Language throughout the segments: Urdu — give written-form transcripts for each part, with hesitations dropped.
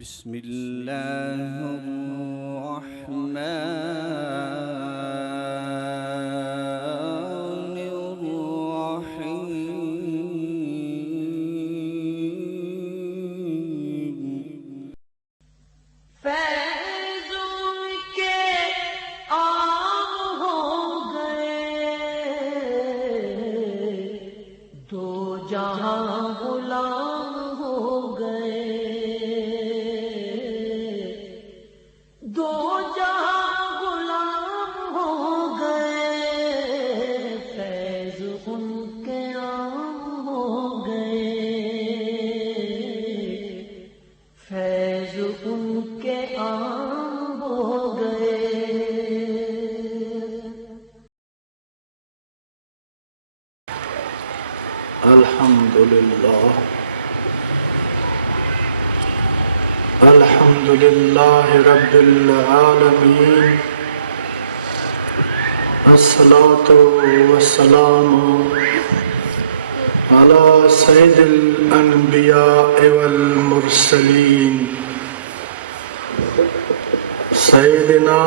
بسم الله الرحمن الرحيم فیضوں کے عام ہو گئے، دو جہاں غلام ہو گئے، دو جہاں غلام ہو گئے، فیض ان کے عام ہو گئے، فیض ان کے عام ہو گئے۔ الحمد لله رب العالمين، الصلاة والسلام على سيد الأنبياء والمرسلين سيدنا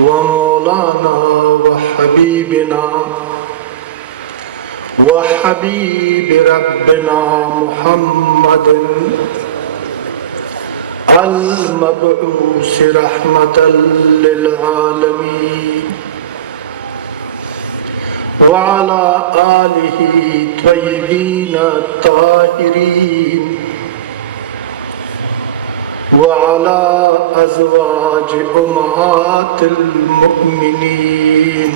ومولانا وحبيبنا وحبيب ربنا محمد المبعوث رحمة للعالمين، وعلى آله الطيبين الطاهرين، وعلى أزواج أمهات المؤمنين،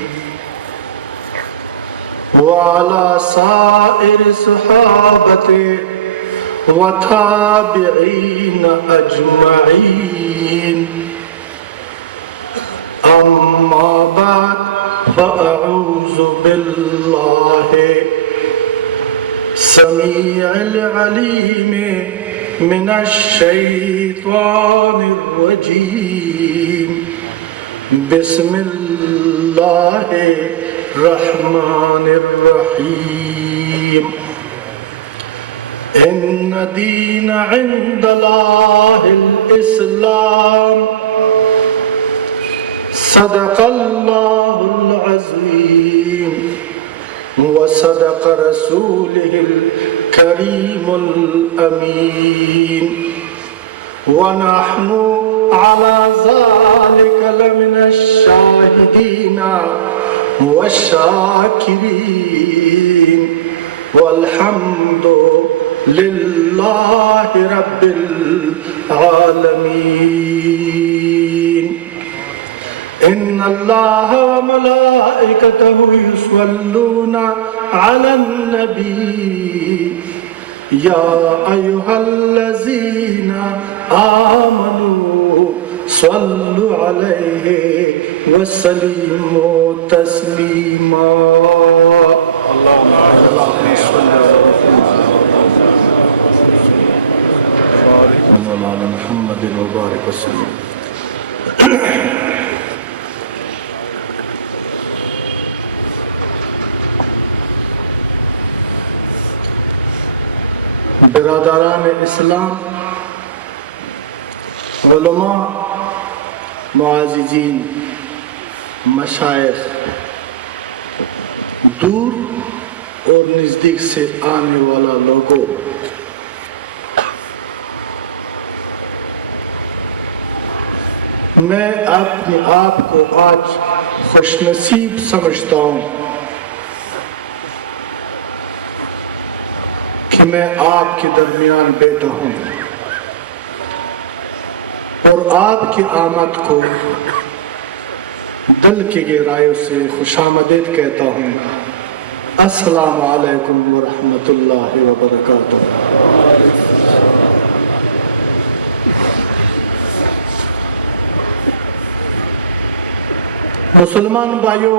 وعلى سائر صحابته وتابعين أجمعين، أما بعد، فأعوذ بالله السميع العليم من الشيطان الرجيم، بسم الله الرحمن الرحيم، إن الدين عند الله الإسلام، صدق الله العظيم، وصدق رسوله الكريم الأمين، ونحن على ذلك لمن الشاهدين والشاكرين، والحمد لله رب العالمين. إن الله وملائكته يصلون على النبي، يا أيها الذين آمنوا صلوا عليه وسلموا تسليما. اللهم صل على محمد وبارك وسلم. برادران اسلام، علماء، معززین، مشائخ، دور اور نزدیک سے آنے والا لوگوں، میں اپنے آپ کو آج خوش نصیب سمجھتا ہوں کہ میں آپ کے درمیان بیٹھا ہوں اور آپ کی آمد کو دل کی گہرائیوں سے خوش آمدید کہتا ہوں۔ السلام علیکم ورحمۃ اللہ وبرکاتہ۔ مسلمان بھائیوں،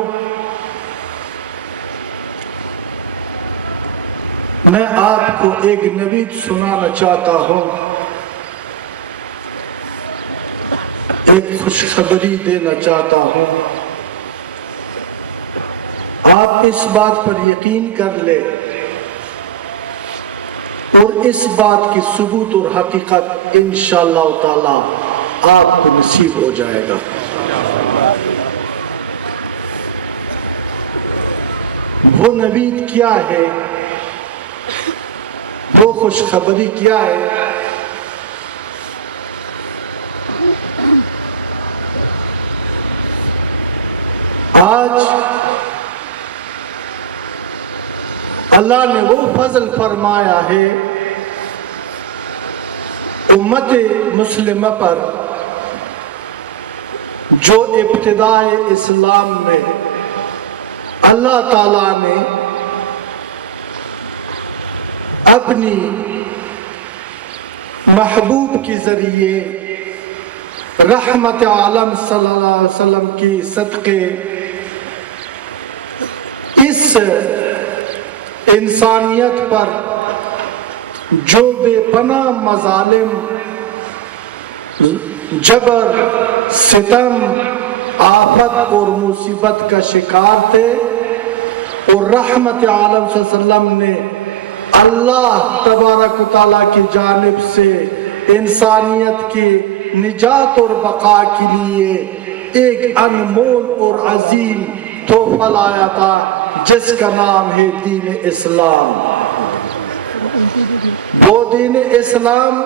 میں آپ کو ایک نوید سنانا چاہتا ہوں، ایک خوشخبری دینا چاہتا ہوں۔ آپ اس بات پر یقین کر لیں اور اس بات کی ثبوت اور حقیقت انشاءاللہ تعالی آپ کو نصیب ہو جائے گا۔ وہ نوید کیا ہے، وہ خوشخبری کیا ہے؟ آج اللہ نے وہ فضل فرمایا ہے امت مسلمہ پر جو ابتدائے اسلام میں اللہ تعالیٰ نے اپنی محبوب کے ذریعے رحمت عالم صلی اللہ علیہ وسلم کی صدقے اس انسانیت پر جو بے پناہ مظالم، جبر، ستم، آفت اور مصیبت کا شکار تھے، اور رحمت عالم صلی اللہ علیہ وسلم نے اللہ تبارک و تعالیٰ کی جانب سے انسانیت کی نجات اور بقا کے لیے ایک انمول اور عظیم تحفہ لایا تھا جس کا نام ہے دین اسلام۔ وہ دین اسلام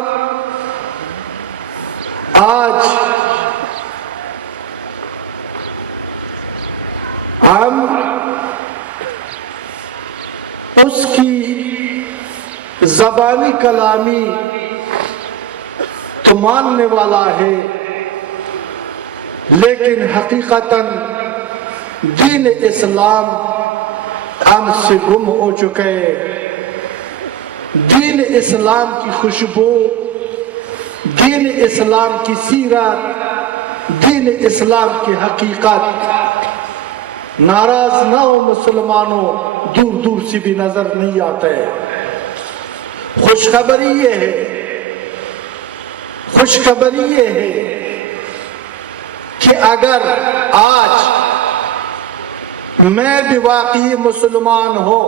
آج ہم اس کی زبانی کلامی تو ماننے والا ہے، لیکن حقیقتاً دین اسلام ہم سے گم ہو چکے۔ دین اسلام کی خوشبو، دین اسلام کی سیرت، دین اسلام کی حقیقت ناراض نہ ہو مسلمانوں، دور دور سے بھی نظر نہیں آتے۔ خوشخبری یہ ہے، خوشخبری یہ ہے کہ اگر آج میں بھی واقعی مسلمان ہوں،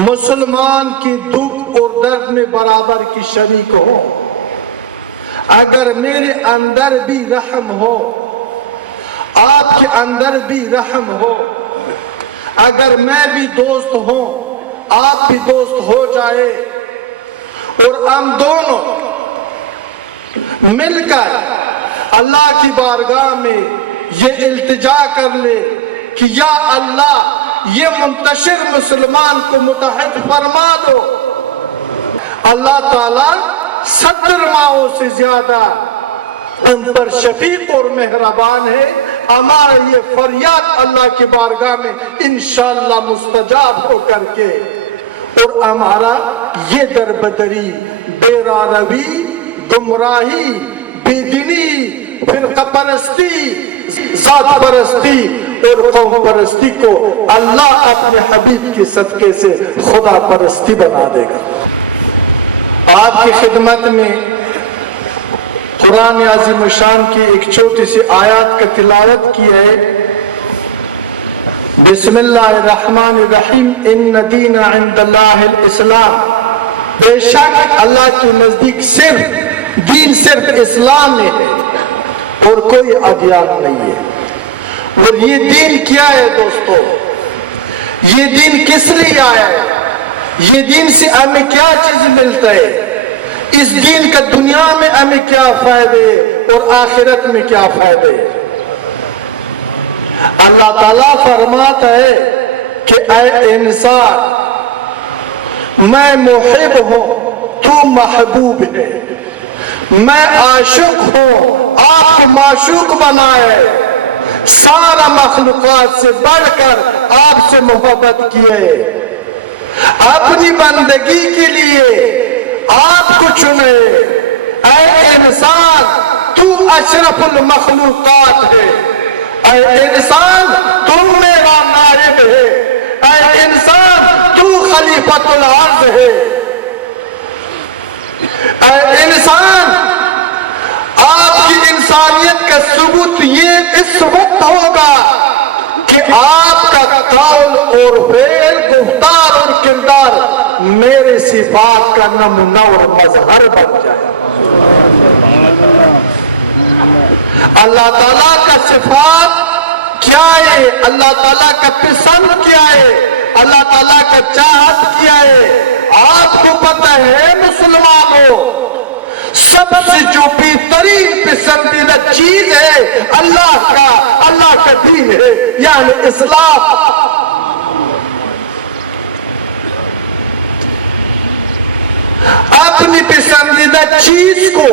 مسلمان کی دکھ اور درد میں برابر کی شریک ہوں، اگر میرے اندر بھی رحم ہو، آپ کے اندر بھی رحم ہو، اگر میں بھی دوست ہوں، آپ بھی دوست ہو جائے، اور ہم دونوں مل کر اللہ کی بارگاہ میں یہ التجا کر لے کہ یا اللہ یہ منتشر مسلمان کو متحد فرما دو، اللہ تعالیٰ 70 ماہوں سے زیادہ ان پر شفیق اور مہربان ہے۔ ہمارا یہ فریاد اللہ کی بارگاہ میں انشاءاللہ مستجاب ہو کر کے، اور ہمارا یہ دربدری، بے راروی، گمراہی، بے دینی، فرقہ پرستی، ذات پرستی اور قوم پرستی کو اللہ اپنے حبیب کے صدقے سے خدا پرستی بنا دے گا۔ آپ کی خدمت میں قرآن عظیم شان کی ایک چھوٹی سی آیات کا تلاوت کی ہے۔ بسم اللہ الرحمن الرحیم، ان دین عند اللہ الاسلام، بے شک اللہ کے نزدیک صرف دین صرف اسلام ہے اور کوئی ادیان نہیں ہے۔ اور یہ دین کیا ہے دوستو؟ یہ دین کس لیے آیا ہے؟ یہ دین سے ہمیں کیا چیز ملتا ہے؟ اس دین کا دنیا میں ہمیں کیا فائدے اور آخرت میں کیا فائدے؟ اللہ تعالیٰ فرماتا ہے کہ اے انسان، میں محب ہوں، تو محبوب ہے، میں عاشق ہوں، آپ معشوق بنائے، سارا مخلوقات سے بڑھ کر آپ سے محبت کیے، اپنی بندگی کے لیے آپ کو چنے۔ اے انسان، تو اشرف المخلوقات ہے، اے انسان تو میرا نائب ہے، اے انسان تو خلیفۃ الارض ہے، اے انسان آپ کی انسانیت کا ثبوت یہ اس وقت ہوگا کہ آپ کا قول اور فعل، گفتار اور کردار اسی بات کا نمونہ اور مظہر بن جائے۔ اللہ تعالیٰ کا صفات کیا ہے، اللہ تعالیٰ کا پسند کیا ہے، اللہ تعالیٰ کا چاہت کیا ہے۔ آپ کو پتہ ہے مسلمانوں، سب سے جو بہترین پسندیدہ چیز ہے اللہ کا دین ہے، یعنی اسلام۔ اپنی پسندیدہ چیز کو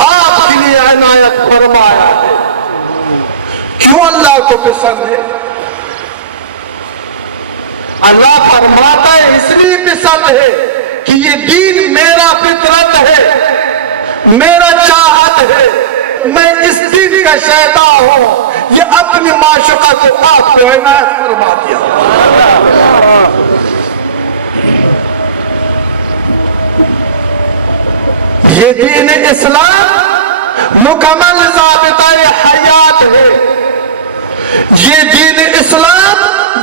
آپ کے لیے عنایت فرمایا ہے۔ کیوں اللہ کو پسند ہے؟ اللہ فرماتا ہے اس لیے پسند ہے کہ یہ دین میرا فطرت ہے، میرا چاہت ہے، میں اس دین کا شیدا ہوں۔ یہ اپنی معشوقہ کو آپ کو عنایت فرما دیا۔ یہ دین اسلام مکمل ضابطہ حیات ہے۔ یہ دین اسلام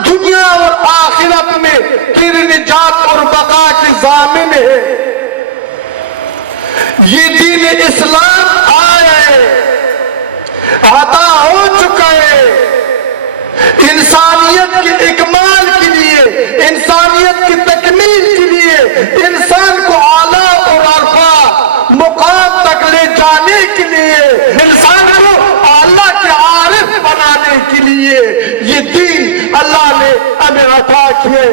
دنیا اور آخرت میں تیری نجات اور بقا کی ضامن ہے۔ یہ دین اسلام آیا ہے، عطا ہو چکا ہے انسانیت کے اکمال کے لیے، انسانیت کی تکمیل کے لیے، انسان کو اعلیٰ اور عرفہ مقام تک لے جانے کے لیے، انسان کو اللہ کے عارف بنانے کے لیے یہ دین اللہ نے ہمیں عطا کیے۔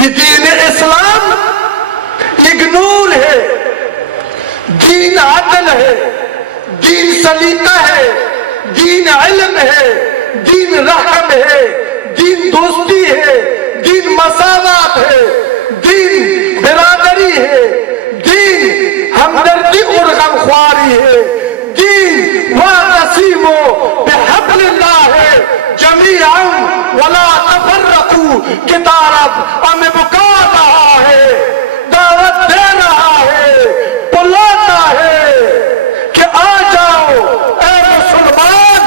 یہ دین اسلام ایک نور ہے، دین عدل ہے، دین سلیقہ ہے، دین علم ہے، دین رحم ہے، دین دوستی ہے، دین مساوات ہے، دین برادری ہے، دین ہمدردی اور غمخواری ہے، دین وَاعْتَصِمُوا بِحَبْلِ اللَّهِ جَمِيعًا وَلَا تَفَرَّقُوا کی طرف ہمیں پکار رہا ہے، دعوت دے رہا ہے، بلاتا ہے کہ آ جاؤ اے مسلمان،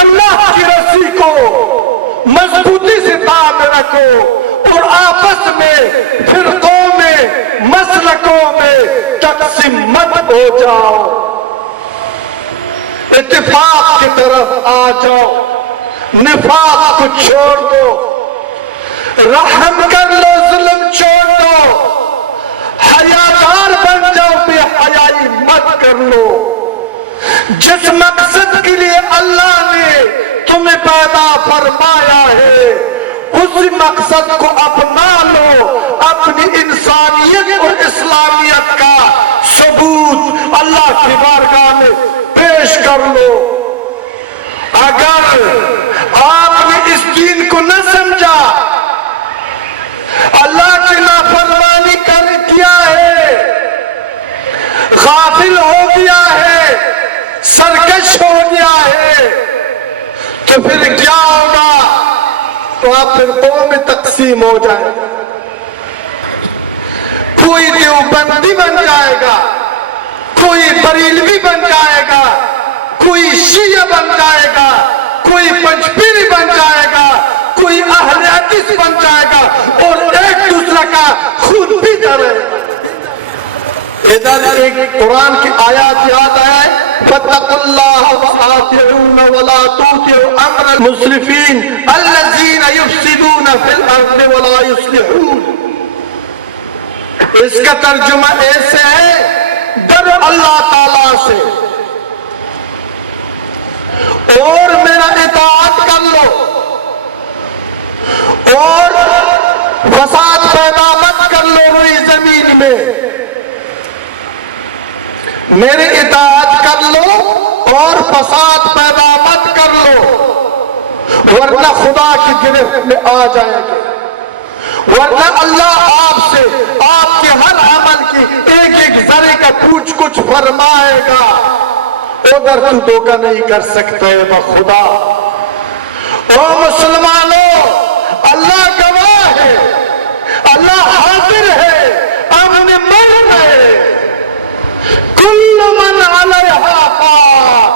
اللہ کی رسی کو مضبوطی سے تھامے رکھو اور آپس میں فرقوں میں مسلکوں میں تقسیم مت ہو جاؤ، اتفاق کی طرف آ جاؤ، نفاق کو چھوڑ دو، رحم کر لو، ظلم چھوڑ دو، حیادار بن جاؤ، بے حیائی مت کر لو۔ جس مقصد کے لیے اللہ نے تمہیں پیدا فرمایا ہے اس مقصد کو اپنا لو، اپنی انسانیت اور اسلامیت کا ثبوت اللہ کی بارگاہ میں پیش کر لو۔ اگر آپ نے اس دین کو نہ سمجھا، اللہ کی نافرمانی کر کیا ہے، غافل ہو گیا ہے، سرکش ہو گیا ہے، تو پھر کیا ہوگا؟ تو آپ فرقوں میں تقسیم ہو جائے گا، کوئی دیوبندی بن جائے گا، کوئی بریلوی بن جائے گا، کوئی شیعہ بن جائے گا، کوئی پنجپیری بن جائے گا، کوئی اہل حدیث بن جائے گا، اور ایک دوسرے کا خون پیتا رہے گا۔ ادھر ایک قرآن کی آیات یاد آئے، فَاتَّقُوا اللَّهَ وَأَطِيعُونَ وَلَا تُطِيعُوا أَمْرَ الْمُسْرِفِينَ الَّذِينَ يُفْسِدُونَ فِي الْأَرْضِ وَلَا يُصْلِحُونَ۔ اس کا ترجمہ ایسے ہے، ڈرو اللہ تعالیٰ سے اور میرا اطاعت کر لو، اور فساد پیدا مت کر لو روئی زمین میں، میرے اطاعت کر لو اور فساد پیدا مت کر لو، ورنہ خدا کی گرفت میں آ جائے گے، ورنہ اللہ آپ سے آپ کے ہر عمل کی ایک ایک ذرے کا کچھ کچھ فرمائے گا، اگر تو دھوکہ نہیں کر سکتے بخدا۔ او مسلمانوں، اللہ گواہ ہے، اللہ حاضر ہے، ہم نے مرنا ہے، کل من علیہا فان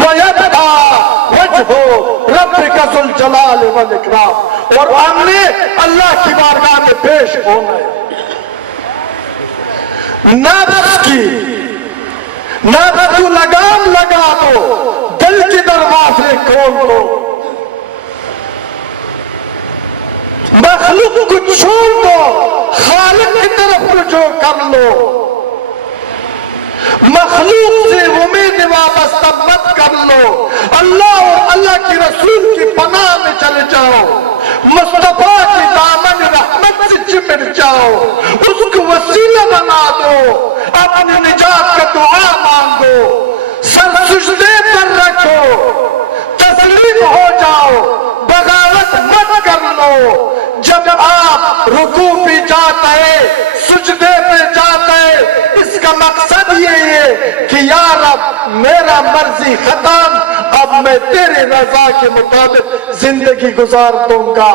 ویبقى وجہ رب ربک ذو الجلال والاکرام، اور ہم نے اللہ کی بارگاہ میں پیش ہونا ہے۔ نفس کو لگام لگا دو، دل کے دروازے کھول دو، مخلوق کو چھوڑ دو، خالق کی طرف رجوع کر لو، مخلوق سے امید وابستہ مت کر لو، اللہ اور اللہ کے رسول کی پناہ میں چلے جاؤ، مصطفیٰ کی دامن رحمت سے چمٹ جاؤ، اس کو وسیلہ بنا دو، اپنی نجات کا دعا مانگو، سر سجدے پر رکھو، تسلیم ہو جاؤ، بغاوت مت کر لو۔ جب آپ رکوع پہ جاتا ہے، سجدے پہ جاتا ہے، اس کا مقصد یہ ہے کہ یا رب میرا مرضی ختم، اب میں تیرے رضا کے مطابق زندگی گزار دوں گا۔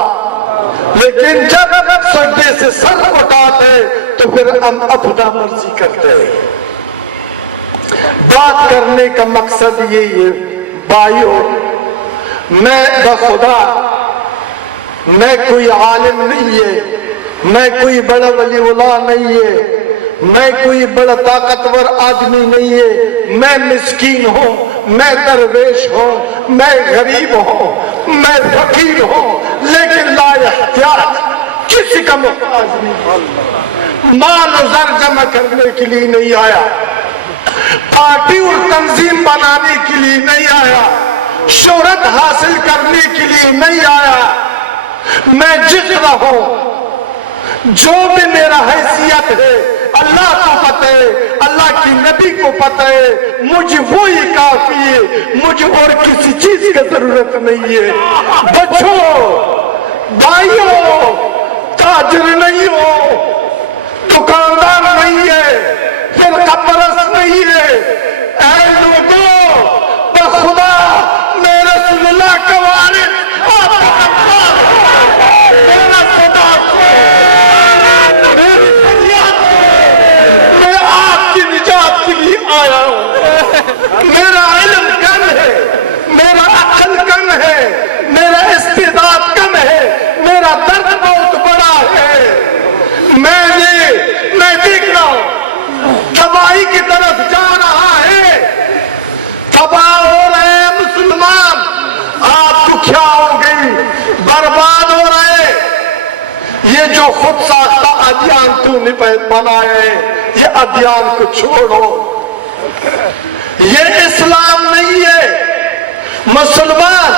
لیکن جب سجدے سے سر اٹھاتے تو پھر ہم اپنا مرضی کرتے ہیں۔ بات کرنے کا مقصد یہی ہے بھائیو، میں بخدا میں کوئی عالم نہیں ہے، میں کوئی بڑا ولی اللہ نہیں ہے، میں کوئی بڑا طاقتور آدمی نہیں ہے، میں مسکین ہوں، میں درویش ہوں، میں غریب ہوں، میں فقیر ہوں، لیکن لا احتیاج کسی کا محتاج نہیں، مال و زر جمع کرنے کے لیے نہیں آیا، پارٹی اور تنظیم بنانے کے لیے نہیں آیا، شہرت حاصل کرنے کے لیے نہیں آیا۔ میں جس طرح ہوں، جو بھی میرا حیثیت ہے اللہ کو پتہ ہے، اللہ کی نبی کو پتہ ہے، مجھے وہی کافی ہے، مجھے اور کسی چیز کی ضرورت نہیں ہے۔ بچوں بھائیوں، تاجر نہیں ہو، دکاندار نہیں ہے، فرقہ پرست نہیں ہے، اے لوگوں بخدا میں رسول اللہ کا وارث، میرا خدا میری فریاد میں آپ کی نجات کے لیے آیا ہوں۔ میرا علم کم ہے، میرا عقل کم ہے، میرا استعداد کم ہے، میرا درد بہت بڑا ہے، میں دیکھ رہا ہوں تباہی کی طرف جا رہا ہے، تباہ ہو رہے ہیں مسلمان، آپ کو کیا ہو گئی، برباد ہو رہے۔ یہ جو خود ساختہ ادیان تو نے بنائے ہیں، یہ ادیان کو چھوڑو، یہ اسلام نہیں ہے۔ مسلمان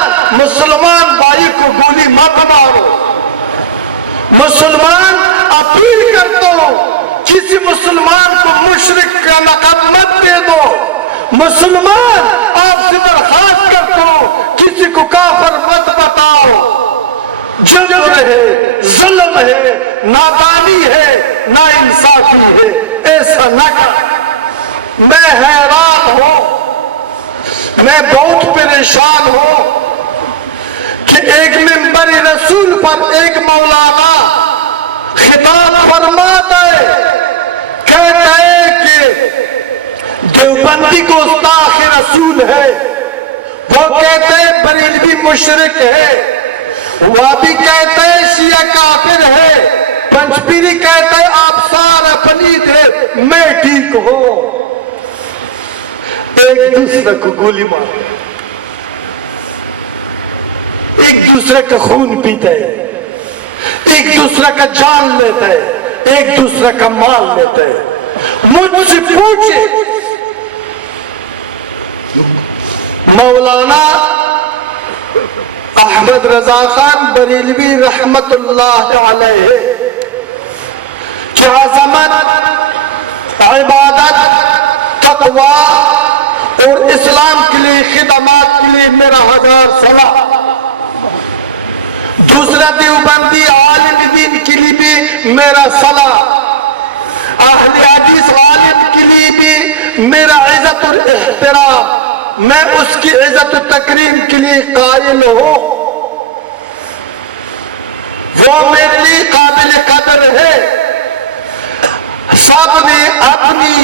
بھائی کو گولی مت مارو، مسلمان اپیل کرتا ہوں کسی مسلمان کو مشرک کا لقب مت دے دو، مسلمان آپ سے درخواست کرتا ہوں کسی کو کافر مت بتاؤ۔ جبر ہے، ظلم ہے، نادانی ہے، ناانصافی ہے، ایسا نہ کر۔ میں حیران ہوں، میں بہت پریشان ہوں کہ ایک منبر رسول پر ایک مولانا خطاب فرماتا ہے، کہتا ہے کہ دیوبندی گستاخ رسول ہے، وہ کہتے ہیں بریلوی مشرک ہے، وابی کہتا ہے شیعہ کافر ہے، پنجپیری کہتا ہے آپ سارا پلید ہے، میں ٹھیک ہوں۔ ایک دوسرے کو گولی مار، ایک دوسرے کا خون پیتا ہے، ایک دوسرے کا جان لیتا ہے، ایک دوسرے کا مال لیتا ہے۔ مجھ سے پوچھے مولانا احمد رضا خان بریلوی رحمت اللہ علیہ کی عظمت، عبادت، تقوی اور اسلام کے لیے خدمات کے لیے میرا 1000 سلام۔ دوسرا دیوبندی عالم دین کے لیے بھی میرا سلام، اہل حدیث عالم کے لیے بھی میرا عزت اور احترام، میں اس کی عزت و تکریم کے لیے قائل ہوں، وہ میرے لیے قابل قدر ہے۔ سب نے اپنی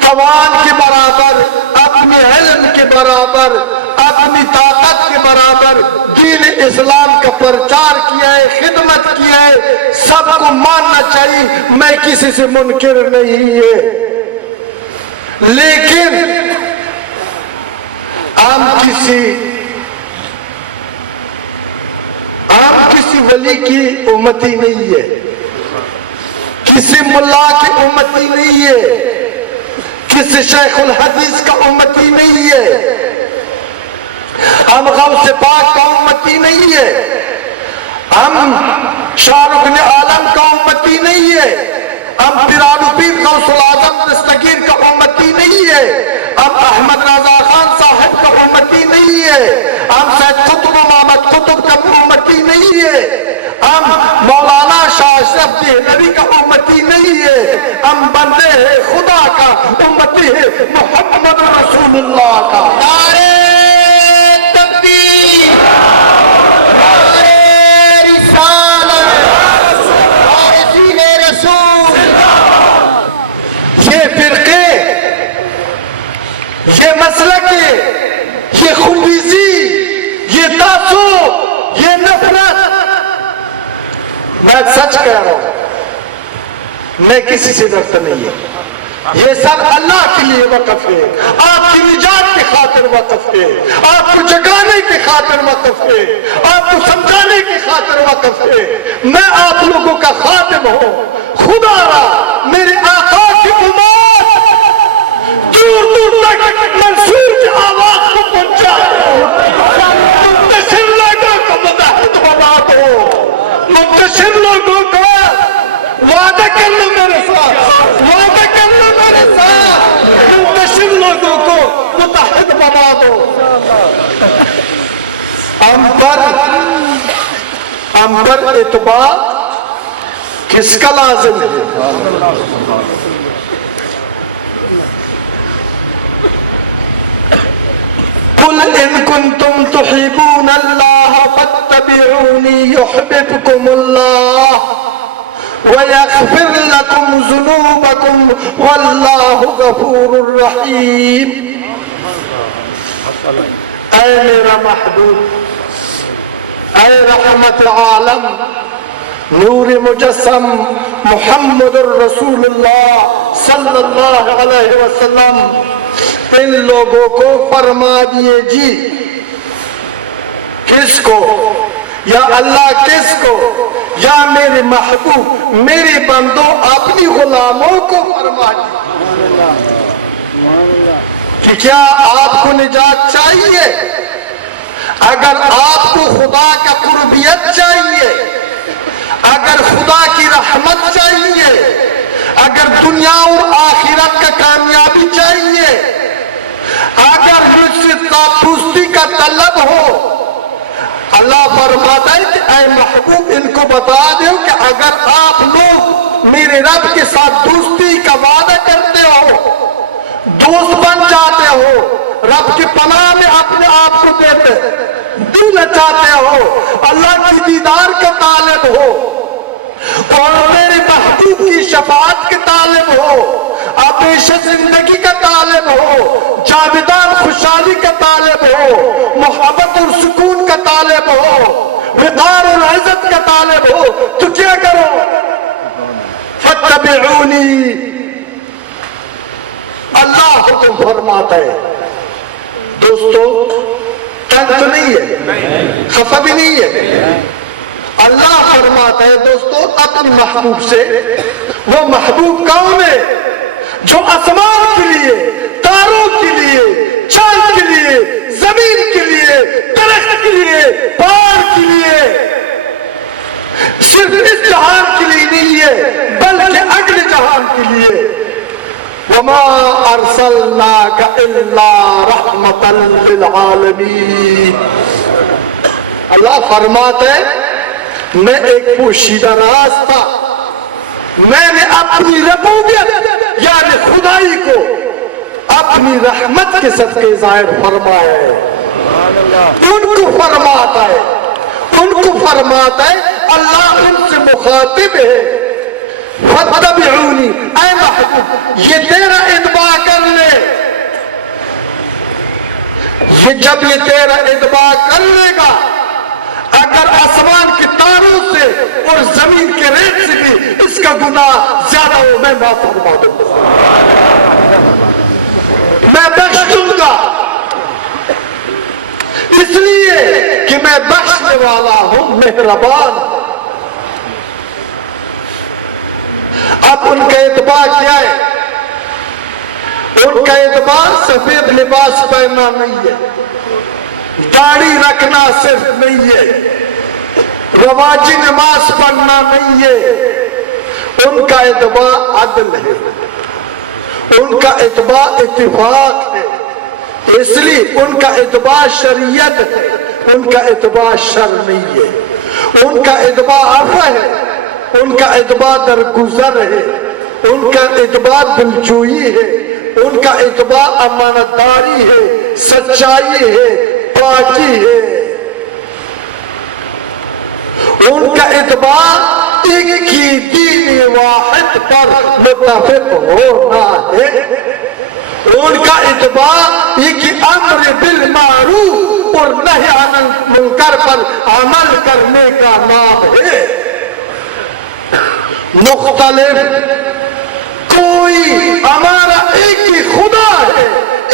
توان کے برابر، اپنے علم کے برابر، اپنی طاقت کے برابر دین اسلام کا پرچار کیا ہے، خدمت کیا ہے، سب کو ماننا چاہیے، میں کسی سے منکر نہیں ہے۔ لیکن ہم کسی ولی کی امتی نہیں ہے، کسی ملا کی امتی نہیں ہے، کسی شیخ الحدیث کا امتی نہیں ہے، ہم غوث پاک کا امتی نہیں ہے، ہم شاہ رکن عالم کا امتی نہیں ہے، ہم پیرانو پیر غوث العظم دستگیر کا امتی نہیں ہے، ہم احمد رضا خان صاحب کا امتی نہیں ہے، ہم سید قطب محمد قطب کا امتی نہیں ہے، ہم مولانا شاہ اشرف دہلوی کا امتی نہیں ہے، ہم بندے ہیں خدا کا، امتی ہے محمد رسول اللہ کا۔ نعرہ تکبیر، نعرہ رسالت، وارثین رسول۔ یہ فرقے، یہ مسلک، یہ خونریزی، یہ تعصب، یہ نفرت، میں سچ کہہ رہا ہوں، میں کسی سے ڈرتا نہیں ہے، یہ سب اللہ کے لیے وقف ہے، آپ کی نجات کی خاطر وقف ہے، آپ کو جگانے کی خاطر وقف ہے، آپ کو سمجھانے کی خاطر وقف ہے۔ میں آپ لوگوں کا خادم ہوں، خدا را میرے آقا کی امت دور دور تک منصور کی آواز کو پہنچائے، منتشر لوگوں کو متحد بنا دو، منتشر لوگوں کو وعدہ کر لو میرے ساتھ، وعدہ کر لو میرے ساتھ، منتشر لوگوں کو متحد بنا دو۔ ہم پر اعتبار کس کا لازم ہے؟ قل ان کنتم تحبون اللہ فاتبعونی یحببکم اللہ وَيَغْفِرْ لَكُمْ ذُنُوبَكُمْ وَاللَّهُ غَفُورٌ رَحِيمٌ۔ اے میرا محبوب، اے رحمت عالم، نور مجسم محمد الرسول اللہ صلی اللہ علیہ وسلم، ان لوگوں کو فرما دیے جی، کس کو؟ یا اللہ کس کو؟ یا میرے محبوب میرے بندوں اپنی غلاموں کو فرما دیے کہ کیا آپ کو نجات چاہیے؟ اگر آپ کو خدا کا قربیت چاہیے، اگر خدا کی رحمت چاہیے، اگر دنیا اور آخرت کا کامیابی چاہیے، اگر مجھ سے دوستی کا طلب ہو، اللہ فرماتا ہے کہ اے محبوب ان کو بتا دو کہ اگر آپ لوگ میرے رب کے ساتھ دوستی کا وعدہ کرتے ہو، دوست بن جاتے ہو، رب کی پناہ میں اپنے آپ کو دینا چاہتے ہو، اللہ کی دیدار کا طالب ہو اور میرے محبوب کی شفاعت کے طالب ہو، عیش زندگی کا طالب ہو، جاودان خوشحالی کا طالب ہو، محبت اور سکون کا طالب ہو، وقار اور عزت کا طالب ہو، تو کیا کرو؟ فاتبعونی، اللہ حکم فرماتا ہے۔ دوستو تنگ تو نہیں ہے، خفا بھی نہیں ہے، اللہ فرماتا ہے دوستو اپنے محبوب سے، وہ محبوب کون ہے؟ جو آسمان کے لیے، تاروں کے لیے، چاند کے لیے، زمین کے لیے، درخت کے لیے، پہاڑ کے لیے، صرف اس جہان کے لیے نہیں ہے بلکہ اگلے جہان کے لیے۔ وما ارسلناک الا رحمتا للعالمین، اللہ فرماتا ہے میں ایک پوشیدہ راز تھا، میں نے اپنی ربوبیت یعنی خدائی کو اپنی رحمت کے صدقے ظاہر فرمایا ہے۔ ان کو فرماتا ہے، ان کو فرماتا ہے، اللہ ان سے مخاطب ہے، فاتبعونی، اے محبوب یہ تیرا اتباع کر لے، جب یہ تیرا اتباع کر لے گا، اگر آسمان کے تاروں سے اور زمین کے ریت سے بھی اس کا گناہ زیادہ ہو، میں معاف فرما دوں گا، میں بخش دوں گا، اس لیے کہ میں بخشنے والا ہوں، مہربان۔ اب ان کا اتباع کیا ہے؟ ان کا اتباع سفید لباس پہننا نہیں ہے، داڑھی رکھنا صرف نہیں ہے، رواجی نماز پڑھنا نہیں ہے، ان کا اتباع عدل ہے، ان کا اتباع اتفاق ہے، اس لیے ان کا اتباع شریعت ہے، ان کا اتباع شر نہیں ہے، ان کا اتباع عفو ہے، ان کا اتباع درگزر ہے، ان کا اتباع دلجوئی ہے، ان کا اتباع امانتداری ہے، سچائی ہے، پاکی ہے، ان کا اتباع ایک ہی دین واحد پر متفق ہونا ہے، ان کا اتباع ایک ہی امر بالمعروف اور نہی عن المنکر پر عمل کرنے کا نام ہے۔ مختلف کوئی، ہمارا ایک ہی خدا ہے،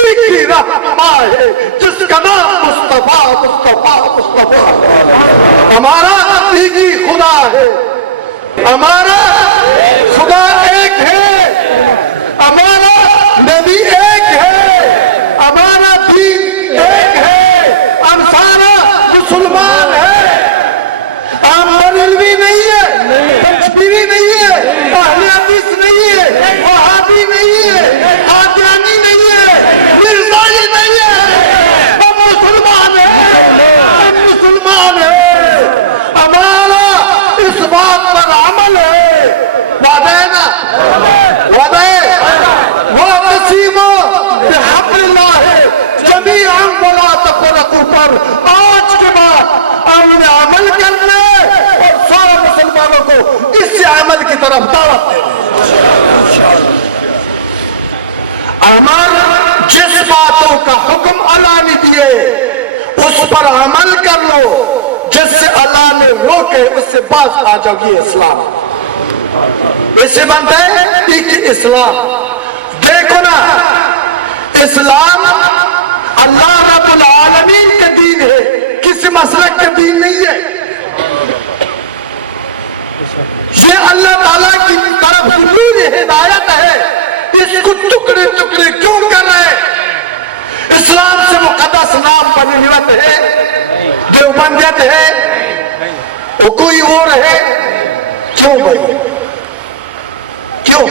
ایک ہی رہنما ہے جس کا نام مصطفیٰ مصطفیٰ مصطفیٰ ہے، ہمارا ایک ہی خدا ہے، ہمارا خدا ایک ہے، ہمارا نبی ایک ہے، ہمارا دین ایک ہے، ہم سارا مسلمان ہے، ہم بریلوی نہیں ہے، کشمیری نہیں ہے، اہل حدیث نہیں ہے، وہابی نہیں ہے، قادیانی نہیں ہے، مرزائی نہیں ہے، ہم مسلمان ہیں، ہم مسلمان ہیں، ہمارا اس بات پر عمل ہے، وعدہ ہے نا، وعدہ ہے، وَاعْتَصِمُوا بِحَبْلِ اللَّهِ جَمِيعًا وَلَا تَفَرَّقُوا پر آج کے بعد ہم نے عمل کرنا ہے اور سارے مسلمانوں کو اس عمل کی طرف دعوت دے عمل، جس باتوں کا حکم اللہ نے دیے اس پر عمل کر لو، جس سے اللہ نے روکے اس سے باز آ جاؤ، یہ اسلام، اس سے بنتا ہے ایک اسلام۔ دیکھو نا، اسلام اللہ رب العالمین کا دین ہے، کسی مسلک کا دین نہیں ہے، یہ اللہ تعالیٰ کی طرف سے نور ہدایت ہے، اس کو ٹکڑے ٹکڑے کیوں کر رہے ہیں؟ اسلام سے مقدس نام پر نوت ہے، دیوبندیت ہے، وہ کوئی اور ہے، کیوں بھائی؟ کیوں؟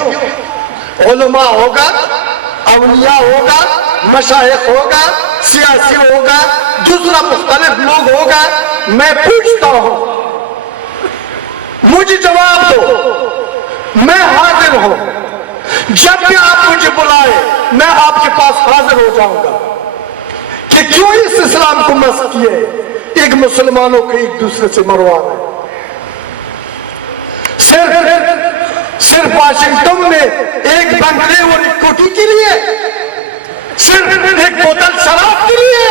علماء ہوگا، اولیاء ہوگا، مشائخ ہوگا، سیاسی ہوگا، دوسرا مختلف لوگ ہوگا، میں پوچھتا ہوں، مجھے جواب دو، میں حاضر ہوں، جب بھی آپ مجھے بلائے میں آپ کے پاس حاضر ہو جاؤں گا، کہ کیوں اس اسلام کو مسخ کیے، ایک مسلمانوں کو ایک دوسرے سے مروانا ہے، صرف واشنگٹن میں ایک بنگلے اور ایک کوٹھی کے لیے، صرف ایک بوتل شراب کے لیے،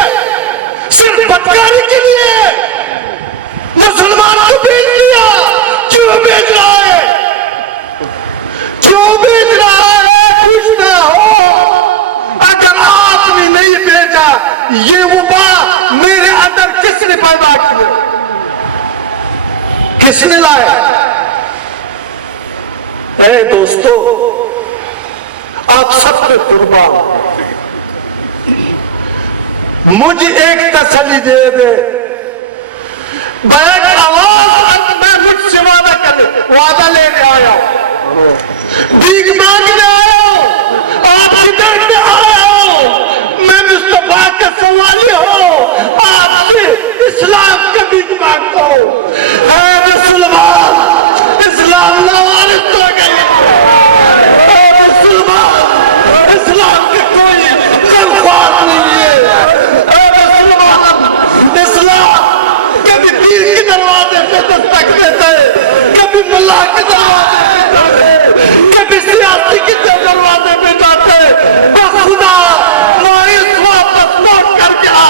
صرف بدکاری کے لیے مسلمانوں کو بیچ دیا، کیوں بیچ رہا ہے؟ کیوں بیچ رہا ہے؟ پوچھنا ہو، اگر آپ نے نہیں بیچا، یہ وبا میرے اندر کس نے پیدا کیا؟ کس نے لایا؟ اے دوستو، آپ سب کے قربان، مجھے ایک تسلی دے دے، بیک آواز میں مجھ سے وعدہ کرنے، وعدہ لینے آیا ہوں، بھیک مانگنے آیا ہوں، آپ کی در میں آیا ہوں، میں مصطفیٰ کا سوالی ہوں، آپ سے اسلام کا بھیک مانگتا ہوں، اے مسلمان، اسلام لوارث ہو گئی، اے مسلمان، اسلام کے کوئی خلفات نہیں ہے، اے مسلمان، اسلام کبھی پیر کے دروازے پہ دستک دیتے، کبھی ملا کے دروازے پہ جاتے، کبھی سیاسی کے دروازے پہ جاتے، بس خدا مایوس واپس لوٹ کر کے آ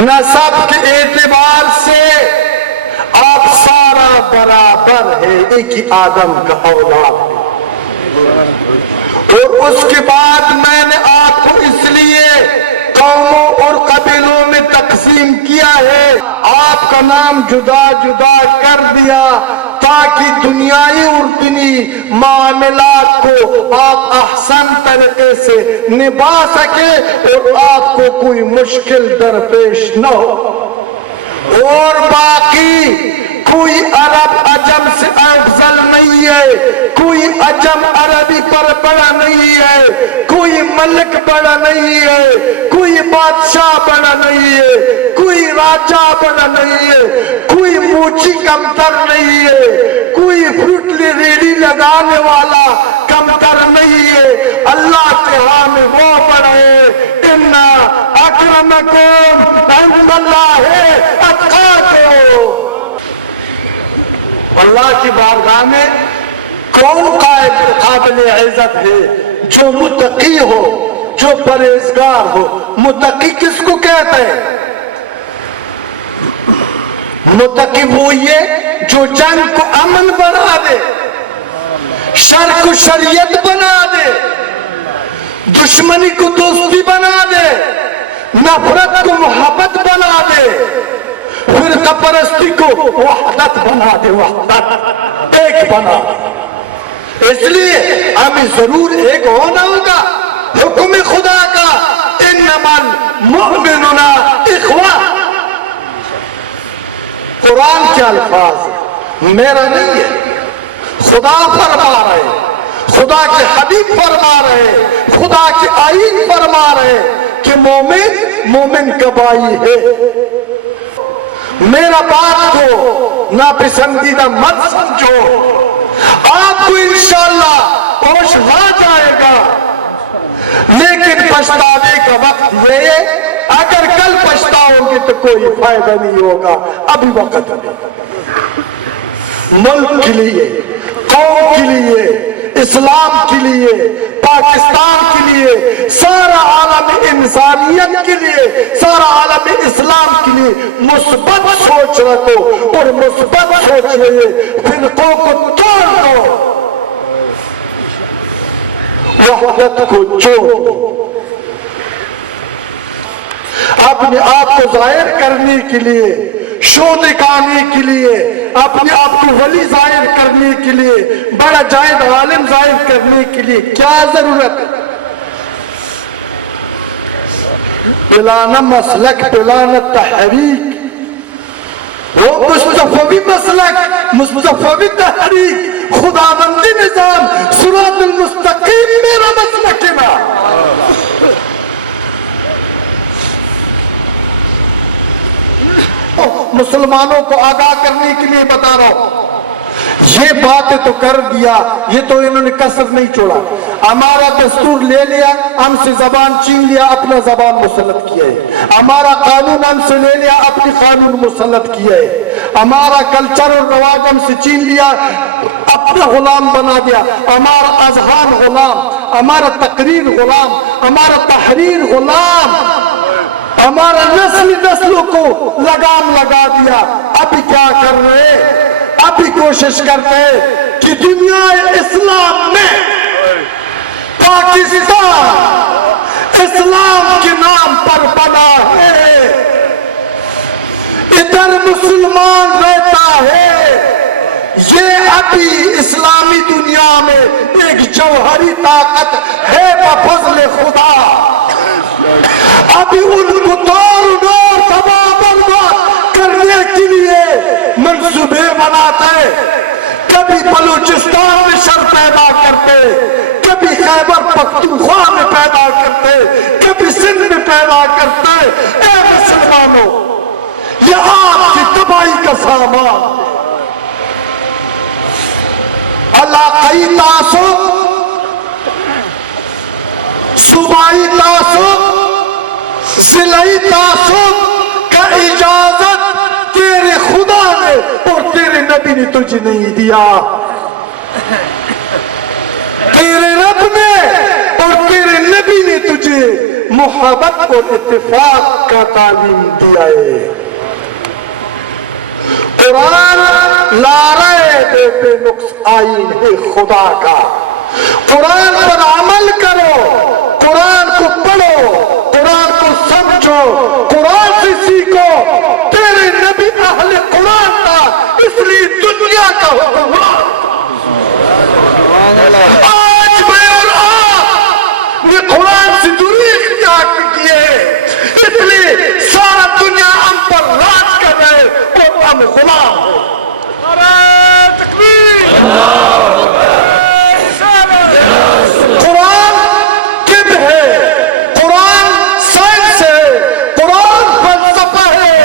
نسب کے اعتبار سے آپ سارا برابر ہے، ایک ہی آدم کا اولاد ہے۔ اور اس کے بعد میں نے آپ کو اس لیے قوموں اور قبیلوں میں تقسیم کیا ہے، آپ کا نام جدا جدا کر دیا تاکہ دنیائی اور دینی معاملات کو آپ احسن طریقے سے نبھا سکے اور آپ کو کوئی مشکل درپیش نہ ہو۔ اور باقی کوئی عرب عجم سے افضل نہیں ہے، کوئی عجم عربی پر بڑا نہیں ہے، کوئی ملک بڑا نہیں ہے، کوئی بادشاہ بڑا نہیں ہے، کوئی راجہ بڑا نہیں ہے، کوئی موچی کمتر نہیں ہے، کوئی فروٹلی ریڑھی لگانے والا کمتر نہیں ہے۔ اللہ کے ہاں میں وہ بڑا ہے، ان اکرمکم عند اللہ اتقاکم۔ اللہ کی بارگاہ میں کون قابل عزت ہے؟ جو متقی ہو، جو پرہیزگار ہو۔ متقی کس کو کہتے ہیں؟ متقی وہ یہ جو جنگ کو امن بنا دے، شر کو شریعت بنا دے، دشمنی کو دوستی بنا دے، نفرت کو محبت بنا دے، فرقہ پرستی کو وحدت بنا دے، وحدت ایک بنا دے۔ اس لیے ہمیں ضرور ایک ہونا ہوگا۔ حکم خدا کا انما المؤمنون اخوہ، قرآن کے الفاظ میرا نہیں ہے، خدا فرما رہے، خدا کے حبیب فرما رہے، خدا کے آئین فرما رہے کہ مومن مومن کا بھائی ہے۔ میرا بات کو ناپسندیدہ مت سمجھو، آپ کو انشاءاللہ ہوش آ جائے گا، لیکن پچھتانے کا وقت یہ ہے، اگر کل پچھتاؤ گے تو کوئی فائدہ نہیں ہوگا، ابھی وقت ہے۔ ملک کے لیے، قوم کے لیے، اسلام کے لیے، پاکستان کے لیے، سارا عالم انسانیت کے لیے، سارا عالم اسلام کے لیے مثبت سوچ رکھو اور مثبت سوچ رہے فرقوں کو توڑ دو، وحدت کو چھوڑ دو۔ اپنے آپ کو ظاہر کرنے کے لیے، شو دکھانے کے لیے، اپنے آپ کو ولی ظاہر کرنے کے لیے، بڑا جائد عالم ظاہر کرنے کے لیے کیا ضرورت ہے؟ پلانا مسلک، پلانا تحریک، وہ مصطفی مسلک، مصطفی تحریک، خدا بندی نظام، صراط المستقیم میرا مسلک ہے نا۔ مسلمانوں کو آگاہ کرنے کے لیے بتا رہا ہوں، یہ باتیں تو کر دیا، یہ تو انہوں نے کسر نہیں چھوڑا۔ ہمارا دستور لے لیا، ہم سے زبان چھین لیا، اپنا زبان مسلط کیا ہے۔ ہمارا قانون ہم سے لے لیا، اپنی قانون مسلط کیا ہے۔ ہمارا کلچر اور رواج ہم سے چھین لیا، اپنا غلام بنا دیا۔ ہمارا اذہان غلام، ہمارا تقریر غلام، ہمارا تحریر غلام، ہمارا نسلوں کو لگام لگا دیا۔ ابھی کیا کر رہے؟ ابھی کوشش کرتے کہ دنیا اسلام میں پاکستان اسلام کے نام پر بنا ہے، ادھر مسلمان رہتا ہے، یہ ابھی اسلامی دنیا میں ایک جوہری طاقت ہے بفضل خدا۔ ابھی ان کو دور تباہ برباد کرنے کے لیے منصوبے بناتے، کبھی بلوچستان میں شر پیدا کرتے، کبھی خیبر پختونخوا میں پیدا کرتے، کبھی سندھ میں پیدا کرتے۔ اے مسلمانوں، یہ آپ کی تباہی کا سامان۔ علاقائی تعصب، صوبائی تعصب، ضلعی تعصب کا اجازت تیرے خدا نے اور تیرے نبی نے تجھے نہیں دیا۔ تیرے رب نے اور تیرے نبی نے تجھے لیے محبت اور اتفاق کا تعلیم دیا ہے۔ قرآن لارے بے نقص آئین ہے خدا کا، قرآن پر عمل کرو، قرآن کو پڑھو، قرآن کو سمجھو، قرآن سے سیکھو۔ تیرے نبی اہل قرآن تھا، اس لیے دنیا کا حکم آج میں اور آپ نے قرآن سے دوری اختیار کی ہے، اس لیے سارا دنیا ہم پر راج کر رہے اور ہم غلام ہیں۔ قرآن طب ہے، قرآن سائنس ہے، قرآن فلسفہ ہے،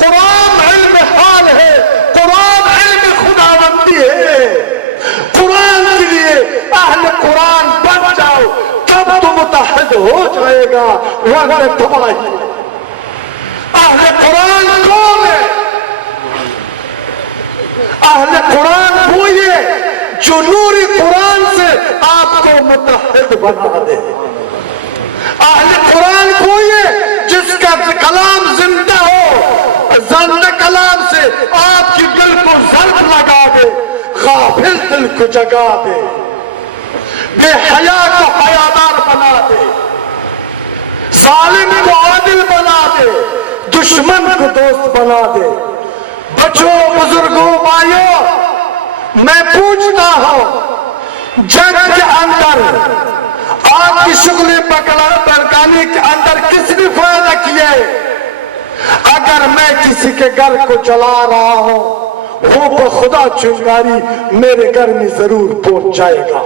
قرآن علم حال ہے، قرآن علم خداوندی ہے۔ قرآن کے لیے اہل قرآن بن جاؤ، تب تو متحد ہو جائے گا، ورنہ تباہی۔ اہل قرآن کون ہے؟ اہل قرآن وہ یہ جو نوری قرآن سے آپ کو متحد بنا دے۔ اہل قرآن وہ یہ جس کا کلام زندہ ہو، زندہ کلام سے آپ کی دل کو ضرب لگا دے، غافل دل کو جگا دے، بے حیا کو حیادار بنا دے، ظالم کو عادل بنا دے، دشمن کو دوست بنا دے۔ بچوں، بزرگوں، بھائیوں، میں پوچھتا ہوں، جنگ کے اندر آگ کی شغلیں بھڑکانے کے اندر کس نے فائدہ کیا ہے؟ اگر میں کسی کے گھر کو جلا رہا ہوں، وہ بخدا چنگاری میرے گھر میں ضرور پہنچ جائے گا۔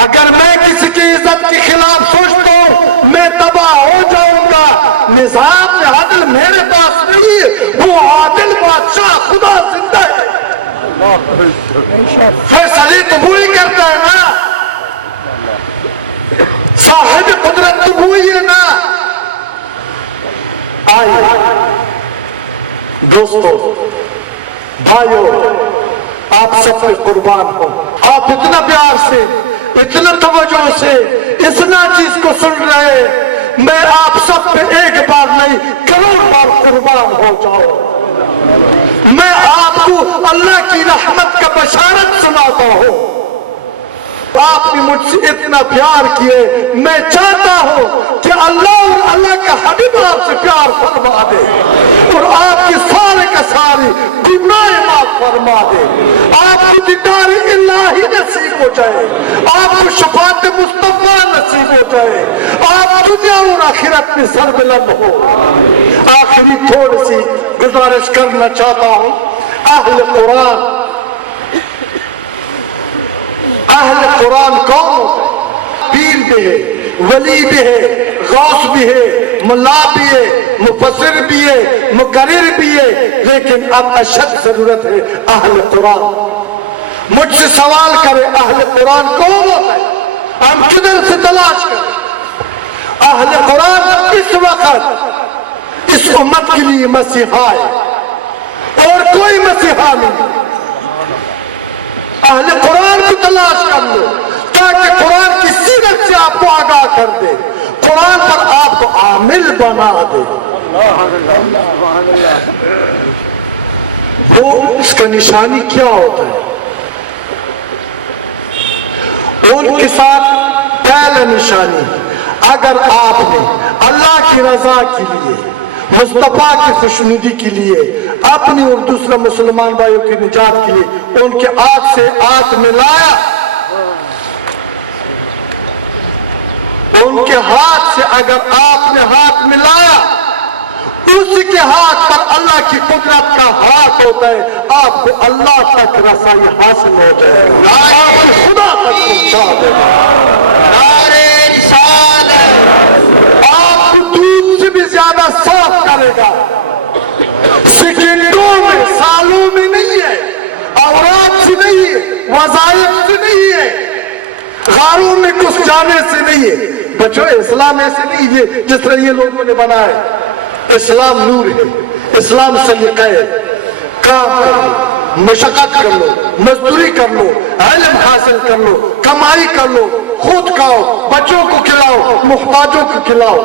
اگر میں کسی کی عزت کے خلاف سوچتا ہوں، میں تباہ ہو جاؤں گا۔ نظام میں عدل میرے پاس نہیں ہے، وہ عادل بادشاہ خدا زندہ ہے، فیصلے تو وہی کرتا ہے نا، صاحب قدرت تو وہی ہے نا۔ آئیے دوستو، بھائیو، آپ سب پہ قربان ہو، آپ اتنا پیار سے، اتنا توجہ سے اتنا چیز کو سن رہے، میں آپ سب پہ ایک بار نہیں کروڑ بار قربان ہو جاؤں۔ میں آپ کو اللہ کی رحمت کا بشارت سناتا ہوں۔ آپ نے مجھ سے اتنا پیار کیے، میں چاہتا ہوں کہ اللہ اور اللہ کا حبیب آپ سے پیار فرما دے اور آپ کی سارے کا ساری گناہ معاف فرما دے، آپ کو دیدار الہی نصیب ہو جائے، آپ کو شفاعت مصطفیٰ نصیب ہو جائے، آپ دنیا اور آخرت میں سربلند ہو۔ آخری تھوڑی سی گزارش کرنا چاہتا ہوں، اہل قرآن، اہل قرآن کون ہوتا ہے؟ پیر بھی ہے، ولی بھی ہے، غوث بھی ہے، ملا بھی ہے، مفسر بھی ہے، مقرر بھی ہے، لیکن اب اشد ضرورت ہے اہل قرآن۔ مجھ سے سوال کرے اہل قرآن کون ہوتا ہے؟ ہم کدھر سے تلاش کریں؟ اہل قرآن اس وقت اس امت کے لیے مسیحا ہے اور کوئی مسیحا نہیں۔ اہل قرآن کو تلاش کر لو تاکہ قرآن کی سیرت سے آپ کو آگاہ کر دے، قرآن پر آپ کو عامل بنا دے۔ وہ اس کا نشانی کیا ہوتا ہے؟ ان کے ساتھ پہلا نشانی، اگر آپ نے اللہ کی رضا کے لیے، مصطفیٰ کی خوشنودی کے لیے، اپنی اور دوسرے مسلمان بھائیوں کی نجات کے لیے ان کے آنکھ سے آنکھ ملایا، ان کے ہاتھ سے اگر آپ نے ہاتھ ملایا، اس کے ہاتھ پر اللہ کی قدرت کا ہاتھ ہوتا ہے، آپ کو اللہ تک رسائی حاصل ہو جائے گا، آپ کو خدا تک پہنچا دے گا۔ آپ کو دودھ سے بھی زیادہ صاف کرے گا، سیکنڈوں میں، سالوں میں نہیں ہے، اوراد سے نہیں ہے، وظائف سے نہیں ہے، غاروں میں کچھ جانے سے نہیں ہے۔ بچوں، اسلام ایسے نہیں ہے جس طرح یہ لوگوں نے بنا ہے۔ اسلام نور ہے، اسلام سلیقہ ہے، کام کرے، مشقت کر لو، مزدوری کر لو، علم حاصل کر لو، کمائی کر لو، خود کھاؤ، بچوں کو کھلاؤ، محتاجوں کو کھلاؤ،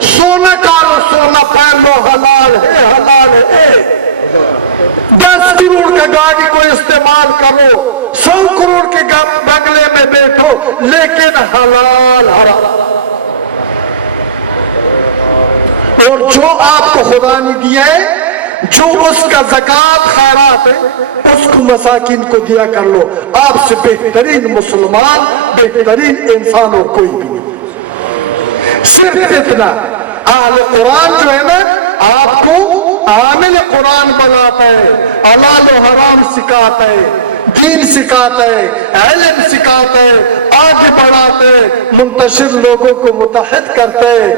سونا کارو، سونا پہن لو، حلال ہے 10 کروڑ کا گاڑی کو استعمال کرو، 100 کروڑ کے بنگلے میں بیٹھو، لیکن حلال حرام، اور جو آپ کو خدا نے دیا ہے، جو اس کا زکوٰۃ خیرات ہے، اس کو مساکین کو دیا کر لو۔ آپ سے بہترین مسلمان، بہترین انسان اور کوئی بھی نہیں۔ صرف اتنا، اہل قرآن جو ہے نا، آپ کو عامل قرآن بناتا ہے، حلال و حرام سکھاتا ہے، دین سکھاتا ہے، علم سکھاتا ہے، آگے بڑھاتا ہے، منتشر لوگوں کو متحد کرتا ہے۔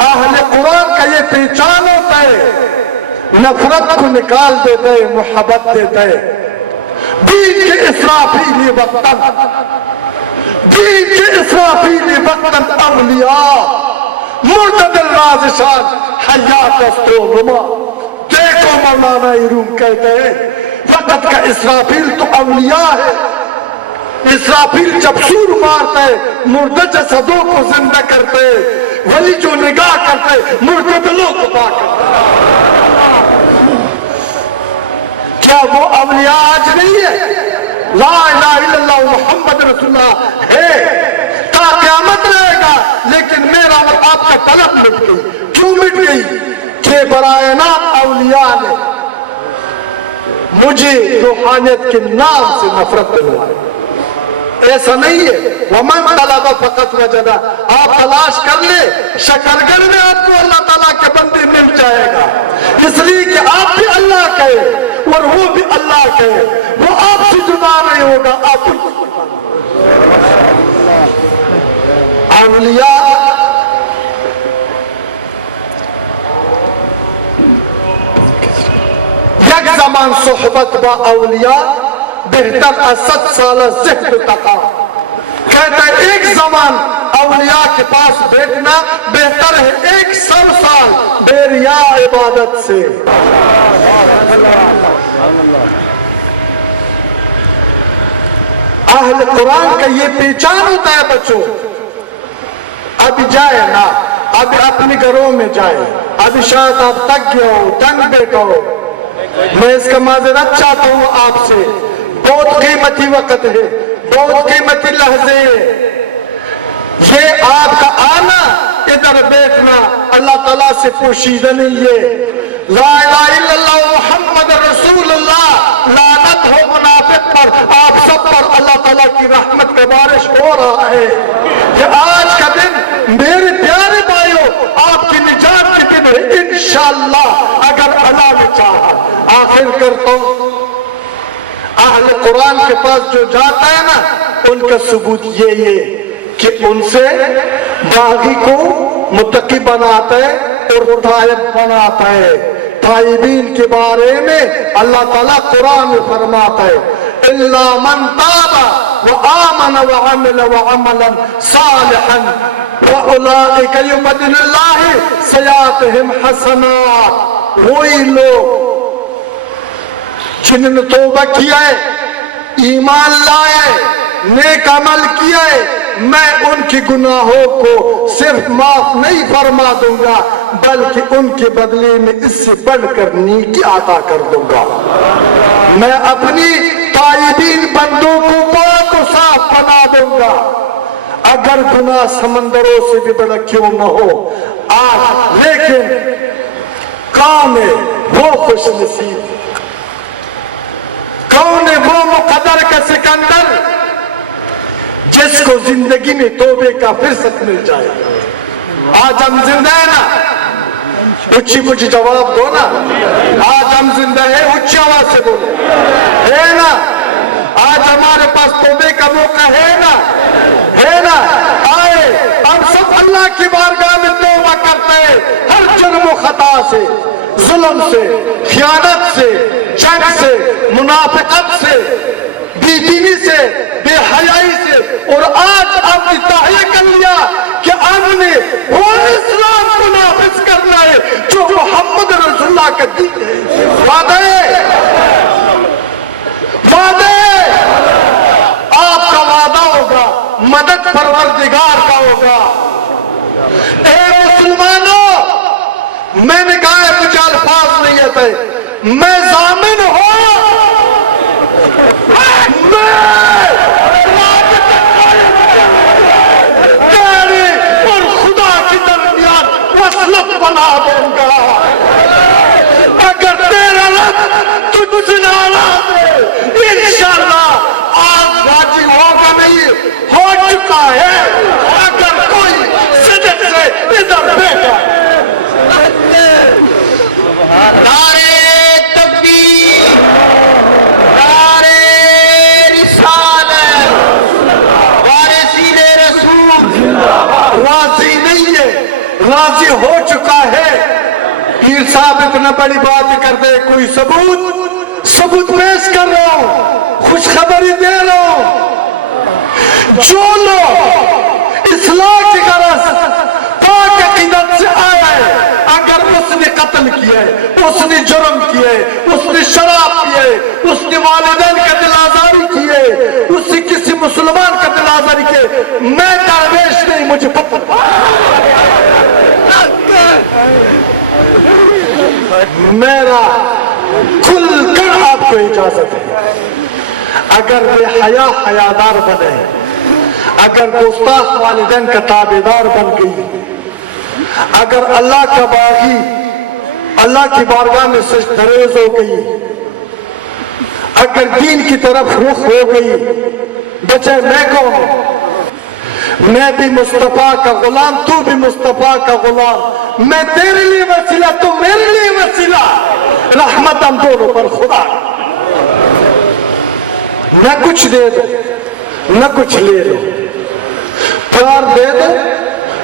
اہل قرآن کا یہ پہچان ہوتا ہے، نفرت کو نکال دیتا ہے، محبت دیتا ہے۔ دین کے اسرافیل وقتاً، دین کے اسرافیل وقتاً اولیاء معتدل رازشان حیات استونما۔ دیکھو مولانا روم کہتے ہیں وقت کا اسرافیل تو اولیاء ہے۔ اسرافیل جب سور مارتا ہے مردہ جسدوں کو زندہ کرتے، ولی جو نگاہ کرتے مردہ دلوں کو پاک کرتے۔ کیا وہ اولیاء آج نہیں ہے؟ لا الہ الا اللہ محمد رسول اللہ ہے، تا قیامت رہے گا، لیکن میرا اور آپ کا طلب مٹ گئی۔ کیوں مٹ گئی؟ کہ برائے نام اولیاء نے مجھے روحانیت کے نام سے نفرت دلوائی۔ ایسا نہیں ہے، وَمَنْ طَلَبَ فَقَدْ وَجَدَ، آپ تلاش کر لے، شکرگڑھ میں آپ کو اللہ تعالیٰ کے بندے مل جائے گا، اس لیے کہ آپ بھی اللہ کہے اور وہ بھی اللہ کہے، وہ آپ سے جدا نہیں ہوگا، آپ اولیاء یک زمان صحبت با اولیاء بہتر از 100 سال زہد تقا۔ کہتا ہے ایک زمان اولیاء کے پاس بیٹھنا بہتر ہے 100 سال بے ریا عبادت سے۔ اہل قرآن کا یہ پہچان ہوتا ہے بچوں۔ اب جائے نا، اب اپنے گھروں میں جائے، اب شاید آپ تک گیا ہو، تنگ بیٹھا ہو، میں اس کا معذرت چاہتا ہوں آپ سے، بہت قیمتی وقت ہے، بہت قیمتی لحظے ہے، یہ آپ کا آنا، ادھر بیٹھنا اللہ تعالیٰ سے پوشیدہ نہیں ہے۔ لا الہ الا اللہ محمد رسول اللہ، لعنت ہو منافق پر، آپ سب پر اللہ تعالیٰ کی رحمت کا بارش ہو رہا ہے۔ کہ آج کا دن میرے پیارے بھائیوں آپ کی نجات کے دن ہے انشاءاللہ، اگر اللہ نے چاہا۔ آخر کرتا ہوں، اہل قرآن کے پاس جو جاتا ہے نا، ان کا ثبوت یہ ہے کہ ان سے باغی کو متقی بناتا ہے اور تائب بناتا ہے۔ تائبین کے بارے میں اللہ تعالیٰ قرآن میں فرماتا ہے إِلَّا مَنْ تَابَ وَآمَنَ وَعَمِلَ وَعَمَلًا صَالِحًا وَأُولَئِكَ يُبَدِّلُ اللَّهُ سَيِّئَاتِهِمْ حَسَنَاتٍ۔ وہی لوگ جنہوں نے توبہ کیا ہے، ایمان لائے، نیک عمل کیا ہے، میں ان کی گناہوں کو صرف معاف نہیں فرما دوں گا، بلکہ ان کے بدلے میں اس سے بڑھ کر نیکی عطا کر دوں گا۔ میں اپنی تائبین بندوں کو پاک و صاف بنا دوں گا، اگر گناہ سمندروں سے بھی بڑا کیوں نہ ہو۔ لیکن کون ہے وہ خوش نصیب، کون ہے وہ مقدر کا سکندر جس کو زندگی میں توبے کا فرصت مل جائے؟ آج ہم زندہ ہیں نا، اچھی کچھ جواب دو نا۔ آج ہم زندہ ہیں، اچھی آواز سے بولو، ہے نا؟ آج ہمارے پاس توبے کا موقع ہے نا، ہے نا؟ آئے ہم سب اللہ کی بارگاہ میں توبہ کرتے ہیں، ہر جرم و خطا سے، ظلم سے، خیانت سے، جنگ سے، منافقت سے، بے دینی سے، بے حیائی سے، اور آج آپ نے تحیہ کر لیا کہ ہم نے وہ اسلام کو نافذ کرنا ہے جو محمد رسول اللہ کا دین ہے۔ وعدہ ہے مدد پروردگار کا ہوگا۔ اے مسلمانوں، میں نے کہا ہے کچھ الفاظ نہیں آتے، میں ضامن ہوں، تیرے اور خدا کے درمیان وصلت بنا دوں گا۔ اگر تیرا رب تجھ سے ناراض ہے، انشاءاللہ آج راضی ہوگا نہیں، ہو چکا ہے۔ اگر کوئی صدق سے ادھر بیٹھا نعرے تکبیر، نعرے رسالت، وارثین رسول، راضی نہیں ہے، راضی ہو چکا ہے۔ پیر صاحب اتنا بڑی بات کر دے، کوئی ثبوت پیش کر رہا ہوں، خوشخبری دے رہا ہوں۔ جو لوگ اصلاح کی غرض پاک عقیدت سے آیا ہے، اگر اس نے قتل کیا ہے، اس نے جرم کیا ہے، اس نے شراب پیا ہے، اس نے والدین کا دل آزاری کی ہے، اس نے کسی مسلمان کا دل آزاری کی ہے، میں درویش نہیں، مجھے پتہ میرا کھل کر آپ کو اجازت ہے۔ اگر بے حیا حیادار بنے، اگر گستاخ والدین کا تابعدار بن گئی، اگر اللہ کا باغی اللہ کی بارگاہ میں سجدریز ہو گئی، اگر دین کی طرف رخ ہو گئی، بچے میں کون ہوں؟ میں بھی مصطفیٰ کا غلام، تو بھی مصطفیٰ کا غلام، میں تیرے لیے وسیلہ، تو میرے لیے وسیلہ، رحمت ہم دونوں پر خدا۔ نہ کچھ دے دو نہ کچھ لے لو، پیار دے دو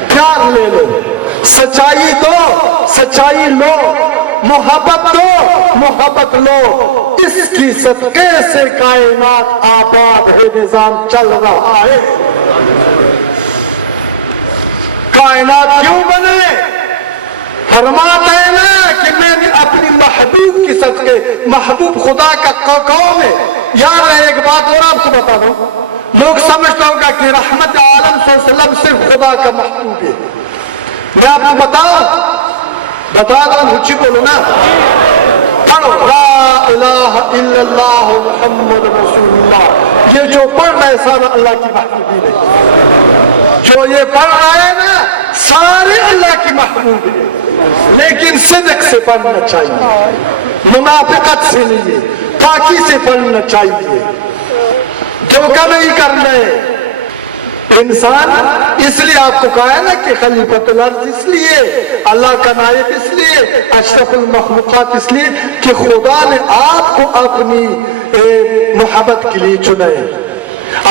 پیار لے لو، سچائی دو سچائی لو، محبت دو محبت لو، اس کی صدقے سے کائنات آباد ہے، نظام چل رہا ہے۔ کائنات کیوں بنے؟ فرماتے ہیں نا کہ میں نے اپنی محبوب کی صدقے، محبوب خدا کا قوم ہے۔ یار ایک بات اور آپ کو بتا دوں، لوگ سمجھتا ہوگا کہ رحمت عالم صلی اللہ علیہ وسلم صرف خدا کا محبوب ہے۔ میں آپ کو بتا دوں مجھے بولو نا، پڑھو لا الہ الا اللہ محمد رسول اللہ، یہ جو پڑھ رہے سارا اللہ کی محبوبی ہے، جو یہ پڑھ رہے ہیں نا سارے اللہ کی محبوب ہے، لیکن صدق سے پڑھنا چاہیے، منافقت سے نہیں، پاکی سے پڑھنا چاہیے، دھوکہ نہیں کرنا ہے۔ انسان اس لیے آپ کو کہا ہے نا کہ خلیفۃ الارض، اس لیے اللہ کا نائب، اس لیے اشرف المخلوقات، اس لیے کہ خدا نے آپ کو اپنی محبت کے لیے چنا ہے۔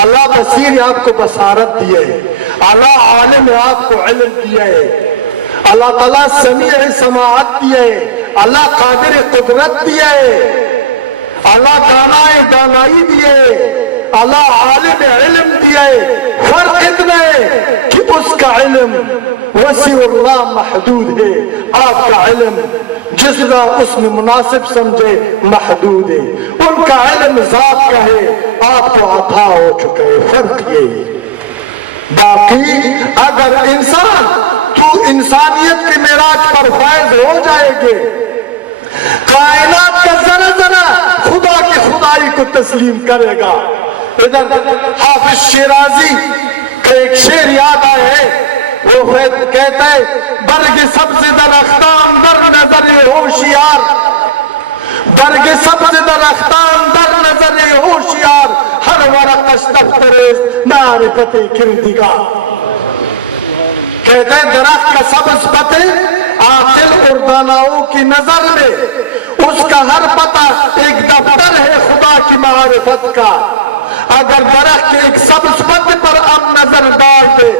اللہ بصیر آپ کو بصارت دیا ہے، اللہ عالم آپ کو علم دیا ہے، اللہ تعالیٰ سمیع سماعت دیا ہے، اللہ قادر قدرت دیا ہے، اللہ دانائی دیا ہے، اللہ عالم علم دیا ہے۔ فرق اتنا ہے کہ اس کا علم وسیع اللہ محدود ہے، آپ کا علم جس کا اس نے مناسب سمجھے محدود ہے۔ ان کا علم ذات کا ہے، آپ کو عطا ہو چکا ہے، فرق یہی ہے۔ باقی اگر تو انسانیت کے معراج پر فائز ہو جائے گے، کائنات کا ذرا ذرا خدا کی خدائی کو تسلیم کرے گا۔ ادھر حافظ شیرازی کا ایک شعر یاد آئے ہے، وہ کہتا ہے برگ سبز درختان در نظر ہوشیار، برگ سبز درختان در نظر ہوشیار، ہر ورقش دفتر معرفت کردگار۔ کہتے ہیں درخت کا سبز پتے عاقل اور داناؤں کی نظر میں اس کا ہر پتا ایک دفتر ہے خدا کی معرفت کا۔ اگر درخت ایک سبز پتے پر اب نظر ڈال دے،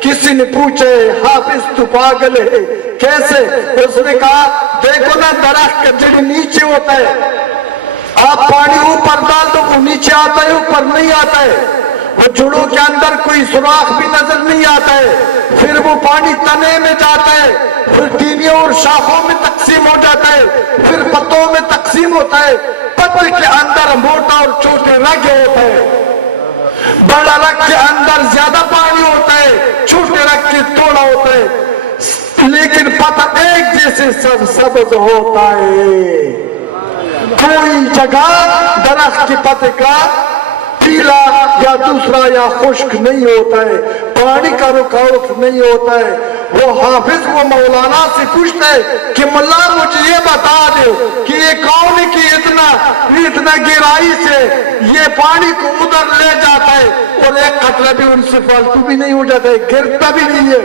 کسی نے پوچھے حافظ تو پاگل ہے کیسے؟ اس نے کہا دیکھو نا درخت کا جڑ نیچے ہوتا ہے، آپ پانی اوپر ڈال دو وہ نیچے آتا ہے، اوپر نہیں آتا ہے، وہ جڑوں کے اندر کوئی سوراخ بھی نظر نہیں آتا ہے، پھر وہ پانی تنے میں جاتا ہے، پھر ٹینیوں اور شاخوں میں تقسیم ہو جاتا ہے، پھر پتوں میں تقسیم ہوتا ہے، پتے کے اندر موٹا اور چھوٹے رگ ہوتے ہیں۔ بڑا رگ کے اندر زیادہ پانی ہوتا ہے، چھوٹے رگ کے تھوڑا ہوتا ہے، لیکن پتہ ایک جیسے سب سبز ہوتا ہے۔ کوئی جگہ درخت کے پتے کا پیلا یا دوسرا یا خشک نہیں ہوتا ہے، پانی کا رکاوٹ نہیں ہوتا ہے۔ وہ حافظ وہ مولانا سے پوچھتا ہے کہ ملا مجھے یہ بتا دو کہ یہ کون ہے کہ اتنا گہرائی سے یہ پانی کو ادھر لے جاتا ہے اور ایک قطرہ بھی ان سے فالتو بھی نہیں ہو جاتا ہے، گرتا بھی نہیں ہے،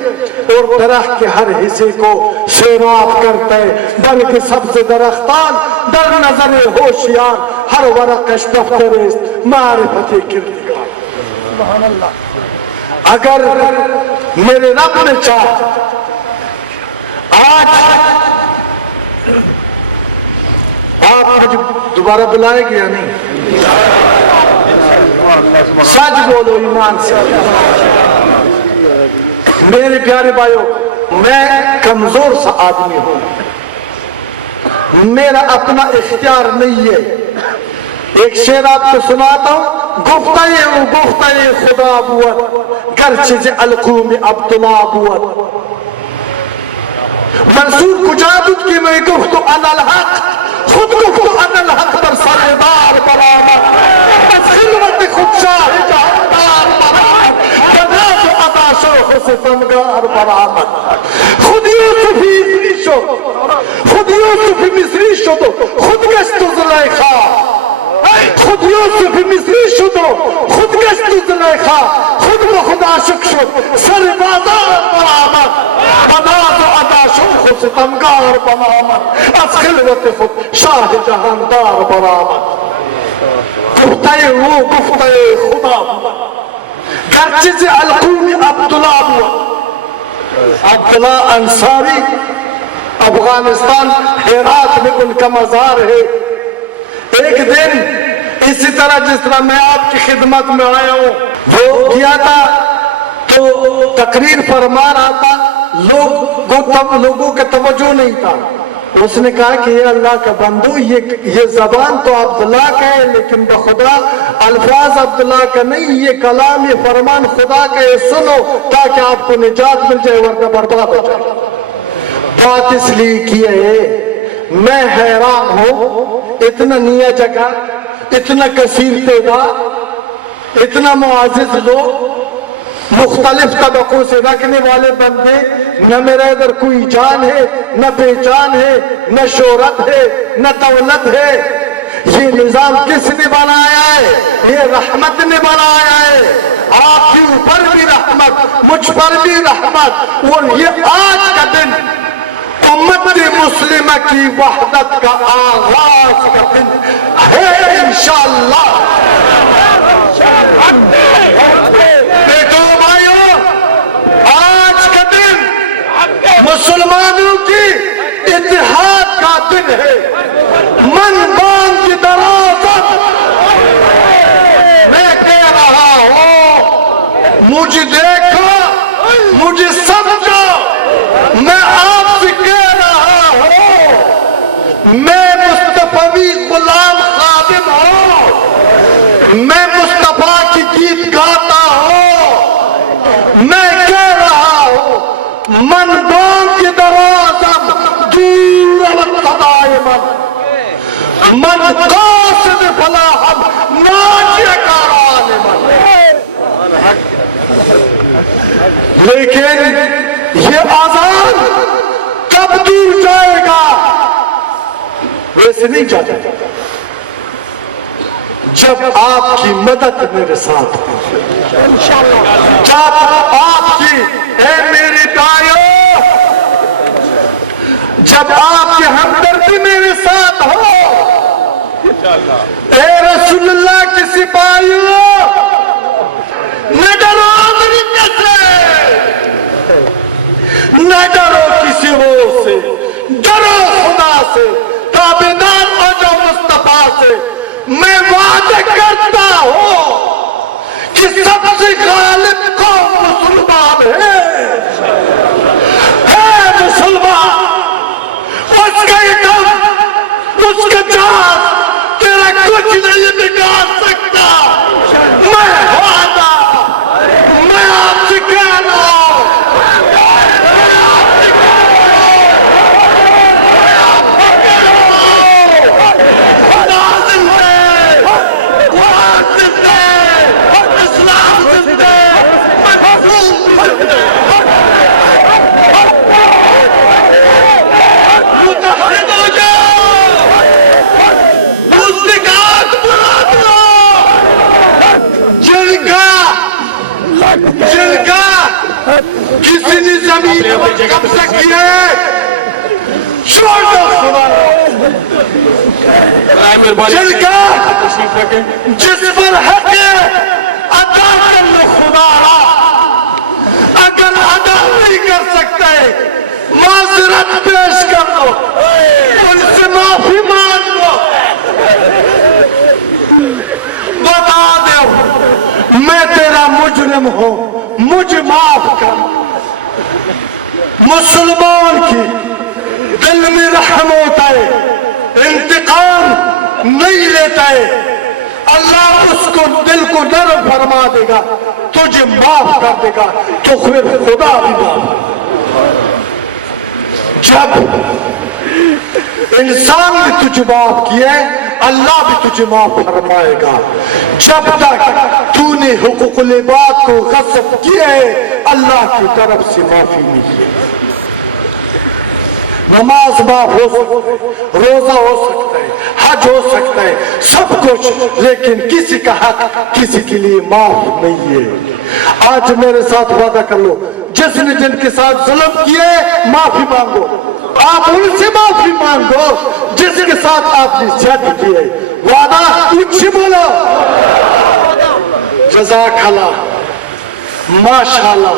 اور درخت کے ہر حصے کو سیراب کرتا ہے، بلکہ سب سے درختان در نظر ہوشیار ہر ورقش دفتر معرفت کردگار۔ سبحان اللہ۔ اگر میرے رب نے چاہا آج آپ مجھے دوبارہ بلائے گیا نہیں، سچ بولو ایمان سے۔ میرے پیارے بھائیوں، میں کمزور سا آدمی ہوں، میرا اپنا اختیار نہیں ہے۔ ایک شعر آپ کو سناتا ہوں، گفتہ خدا بود گرچہ ز القوم عبداللہ بود، منصور کجا بود کہ میں گفتو انا الحق، خود گفتو انا الحق پر سردار برآمد، از خلوت خود شاہ جہاندار برآمد، بناز و ادا شوخ ستمگار برآمد۔ خود یوسفی مصری شد، خود یوسفی مصری شد، خود گشت و زلیخا، خود یوسف مصری شد و خود گشت و زلیخا، خود به خود عاشق شد، سر بازار برآمد، بناز و ادا شوخ و ستمگار برآمد، از خلوت خود شاہ جہاندار برآمد۔ گفتہ وہ گفتہ خدا بود گرچہ ز القوم عبداللہ بود۔ عبداللہ انصاری افغانستان ہرات میں ان کا مزار ہے۔ ایک دن اسی طرح جس طرح میں آپ کی خدمت میں آیا ہوں، وہ کیا تھا تو تقریر فرما رہا تھا، لوگوں کا توجہ نہیں تھا۔ اس نے کہا کہ یہ اللہ کا بندو، یہ زبان تو عبداللہ کا ہے لیکن بخدا الفاظ عبداللہ کا نہیں، یہ کلام یہ فرمان خدا کا ہے، سنو تاکہ آپ کو نجات مل جائے ورنہ برباد ہو جائے۔ بات اس لیے کی ہے، میں حیران ہوں، اتنا نیا جگہ، اتنا کثیر تعداد، اتنا معزز لوگ، مختلف طبقوں سے رکھنے والے بندے، نہ میرا ادھر کوئی جان ہے، نہ پہچان ہے، نہ شہرت ہے، نہ دولت ہے۔ یہ نظام کس نے بنایا ہے؟ یہ رحمت نے بنایا ہے۔ آپ کے اوپر بھی رحمت، مجھ پر بھی رحمت، اور یہ آج کا دن امت مسلمہ کی وحدت کا آغاز کا دن ہے انشاءاللہ۔ بیٹو بھائیو، آج کا دن مسلمانوں کی اتحاد کا دن ہے۔ من بان کی درازت میں کہہ رہا ہوں، مجھے دیکھو، مجھے سمجھو، میں آپ سے کہہ رہا ہوں، میں مصطفی غلام خادم ہوں، میں مصطفیٰ کی گیت گاتا ہوں، میں کہہ رہا ہوں، من بان کی درازم دور القدائم، من قاصد فلاحم ناجی کاران من۔ لیکن یہ آزان کب دور جائے گا؟ ویسے نہیں جاتا، جب آپ کی مدد میرے ساتھ ہو، جب آپ کی، اے میری بھائیو، جب آپ کی ہمدردی میرے ساتھ ہو، اے رسول اللہ کے سپاہیوں، نہ ڈرو امریکہ سے، نہ ڈرو کسی وہ سے، ڈرو خدا سے، تابعدار ہو جاؤ مصطفیٰ سے۔ میں وعدہ کرتا ہوں کہ سب سے غالب قوم مسلمان ہے مسلمان، اس کا دم، اس کا جان تیرا کچھ نہیں بگاڑ سکتا۔ میں وعدہ زمین پر قبضہ کیا ہے چھوڑ دو خدا جن کا جس پر حق ہے ادا کر لو خدا اگر ادا نہیں کر سکتے معذرت پیش کر دو ان سے معافی مانگ لو بتا دو میں تیرا مجرم ہوں مجھے معاف کر مسلمان کی دل میں رحم ہوتا ہے انتقام نہیں لیتا ہے اللہ اس کو دل کو نرم فرما دے گا تجھے معاف کر دے گا تو پھر خدا بھی معاف جب انسان بھی تجھے معاف کیا ہے اللہ بھی تجھے معاف فرمائے گا جب تک تو نے حقوق العباد کو غصب کیا ہے اللہ کی طرف سے معافی نہیں ہے نماز معاف ہو سکتا ہے روزہ ہو سکتا ہے حج ہو سکتا ہے سب کچھ لیکن کسی کا حق کسی کے لیے معاف نہیں ہے آج میرے ساتھ وعدہ کر لو جس نے جن کے ساتھ ظلم کیا ہے معافی مانگو آپ ان سے معافی مانگو جس کے ساتھ آپ نے زیادتی کی ہے وعدہ اونچی بولو جزاک اللہ ماشاءاللہ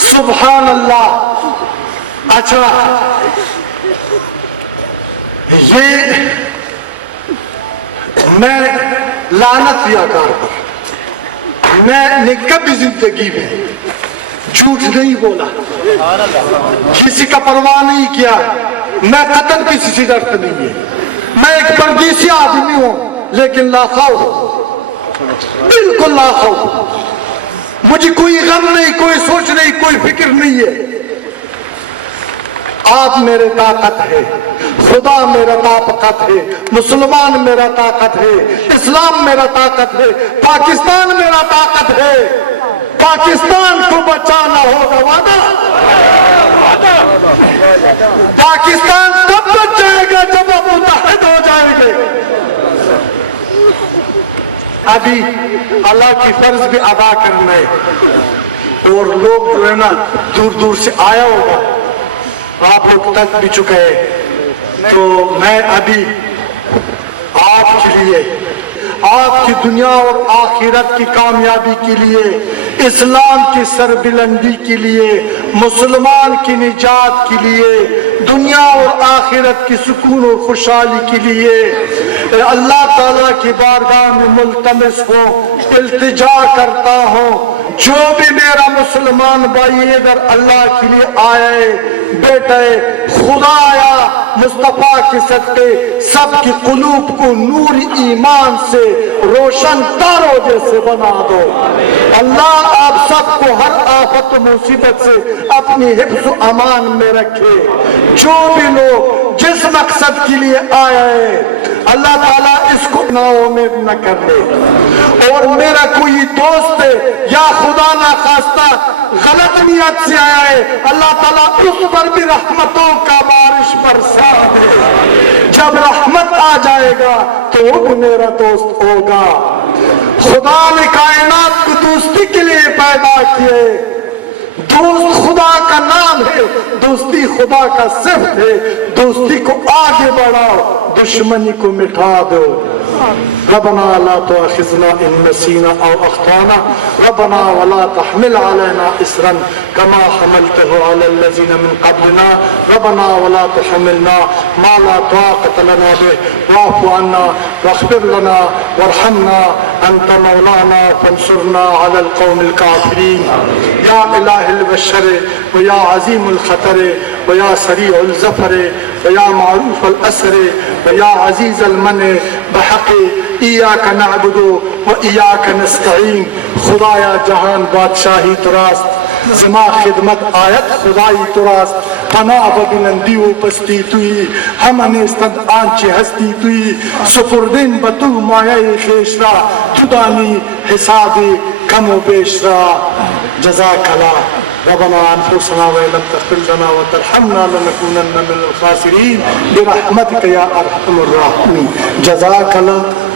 سبحان اللہ اچھا یہ میں لعنت دیا کار پر میں نے کبھی زندگی میں جھوٹ نہیں بولا کسی کا پرواہ نہیں کیا میں قتل کسی سے ڈرتا نہیں ہے میں ایک پردیسی آدمی ہوں لیکن لا خوف بالکل لا خوف مجھے کوئی غم نہیں کوئی سوچ نہیں کوئی فکر نہیں ہے آپ میرے طاقت ہے خدا میرا طاقت ہے مسلمان میرا طاقت ہے اسلام میرا طاقت ہے پاکستان میرا طاقت ہے پاکستان کو بچانا ہوگا وعدہ پاکستان تب بچ جائے گا جب آپ متحد ہو جائیں گے ابھی اللہ کی فرض بھی ادا کرنا ہے اور لوگ جو ہے نا دور دور سے آیا ہوگا آپ لوگ تک بھی چکے ہیں تو میں ابھی آپ کے لیے آپ کی دنیا اور آخرت کی کامیابی کے لیے اسلام کی سربلندی کے لیے مسلمان کی نجات کے لیے دنیا اور آخرت کی سکون اور خوشحالی کے لیے اللہ تعالیٰ کی بارگاہ میں ملتمس ہوں التجا کرتا ہوں جو بھی میرا مسلمان بھائی ادھر اللہ کے لیے آیا ہے بیٹے خدایا مصطفیٰ کے صدقے سب کی قلوب کو نور ایمان سے روشن تاروں جیسے بنا دو اللہ آپ سب کو ہر آفت و مصیبت سے اپنی حفظ و امان میں رکھے جو بھی لوگ جس مقصد کے لیے آیا ہے اللہ تعالیٰ اس کو ناامید نہ کر دے اور میرا کوئی دوست ہے یا خدا نہ خواستہ غلط نیت سے آیا ہے اللہ تعالیٰ اس پر بھی رحمتوں کا بارش برسا دے جب رحمت آ جائے گا تو وہ بھی میرا دوست ہوگا خدا نے کائنات کو دوستی کے لیے پیدا کیے دوست خدا کا نام ہے دوستی خدا کا صفت ہے دوستی کو آگے بڑھاؤ دشمنی کو مٹا دو ربنا لا تؤاخذنا ان نسينا او اخطانا ربنا ولا تحمل علينا اصرا كما حملته على الذين من قبلنا ربنا ولا تحملنا ما لا طاقة لنا به واعف عنا واغفر لنا وارحمنا انت مولانا فانصرنا على القوم الكافرين يا اله البشر ويا عظيم الخطر ويا سريع الظفر ويا معروف الأسر ويا عزيز المنع بحق إياك نعبد وإياك نستعين خدایا جہان بادشاہی تراست زما خدمت آیت خدای تراست پناہ ببنندی و پستی توی ہم انستند آنچه ہستی توی سپردین بتو مایه خیش را تو دانی حسابی کم و بیش را جزاک اللہ ربنا انفسنا وإن لم تغفر لنا وترحمنا لنكونن من الخاسرين برحمتك يا ارحم الراحمين جزاك الله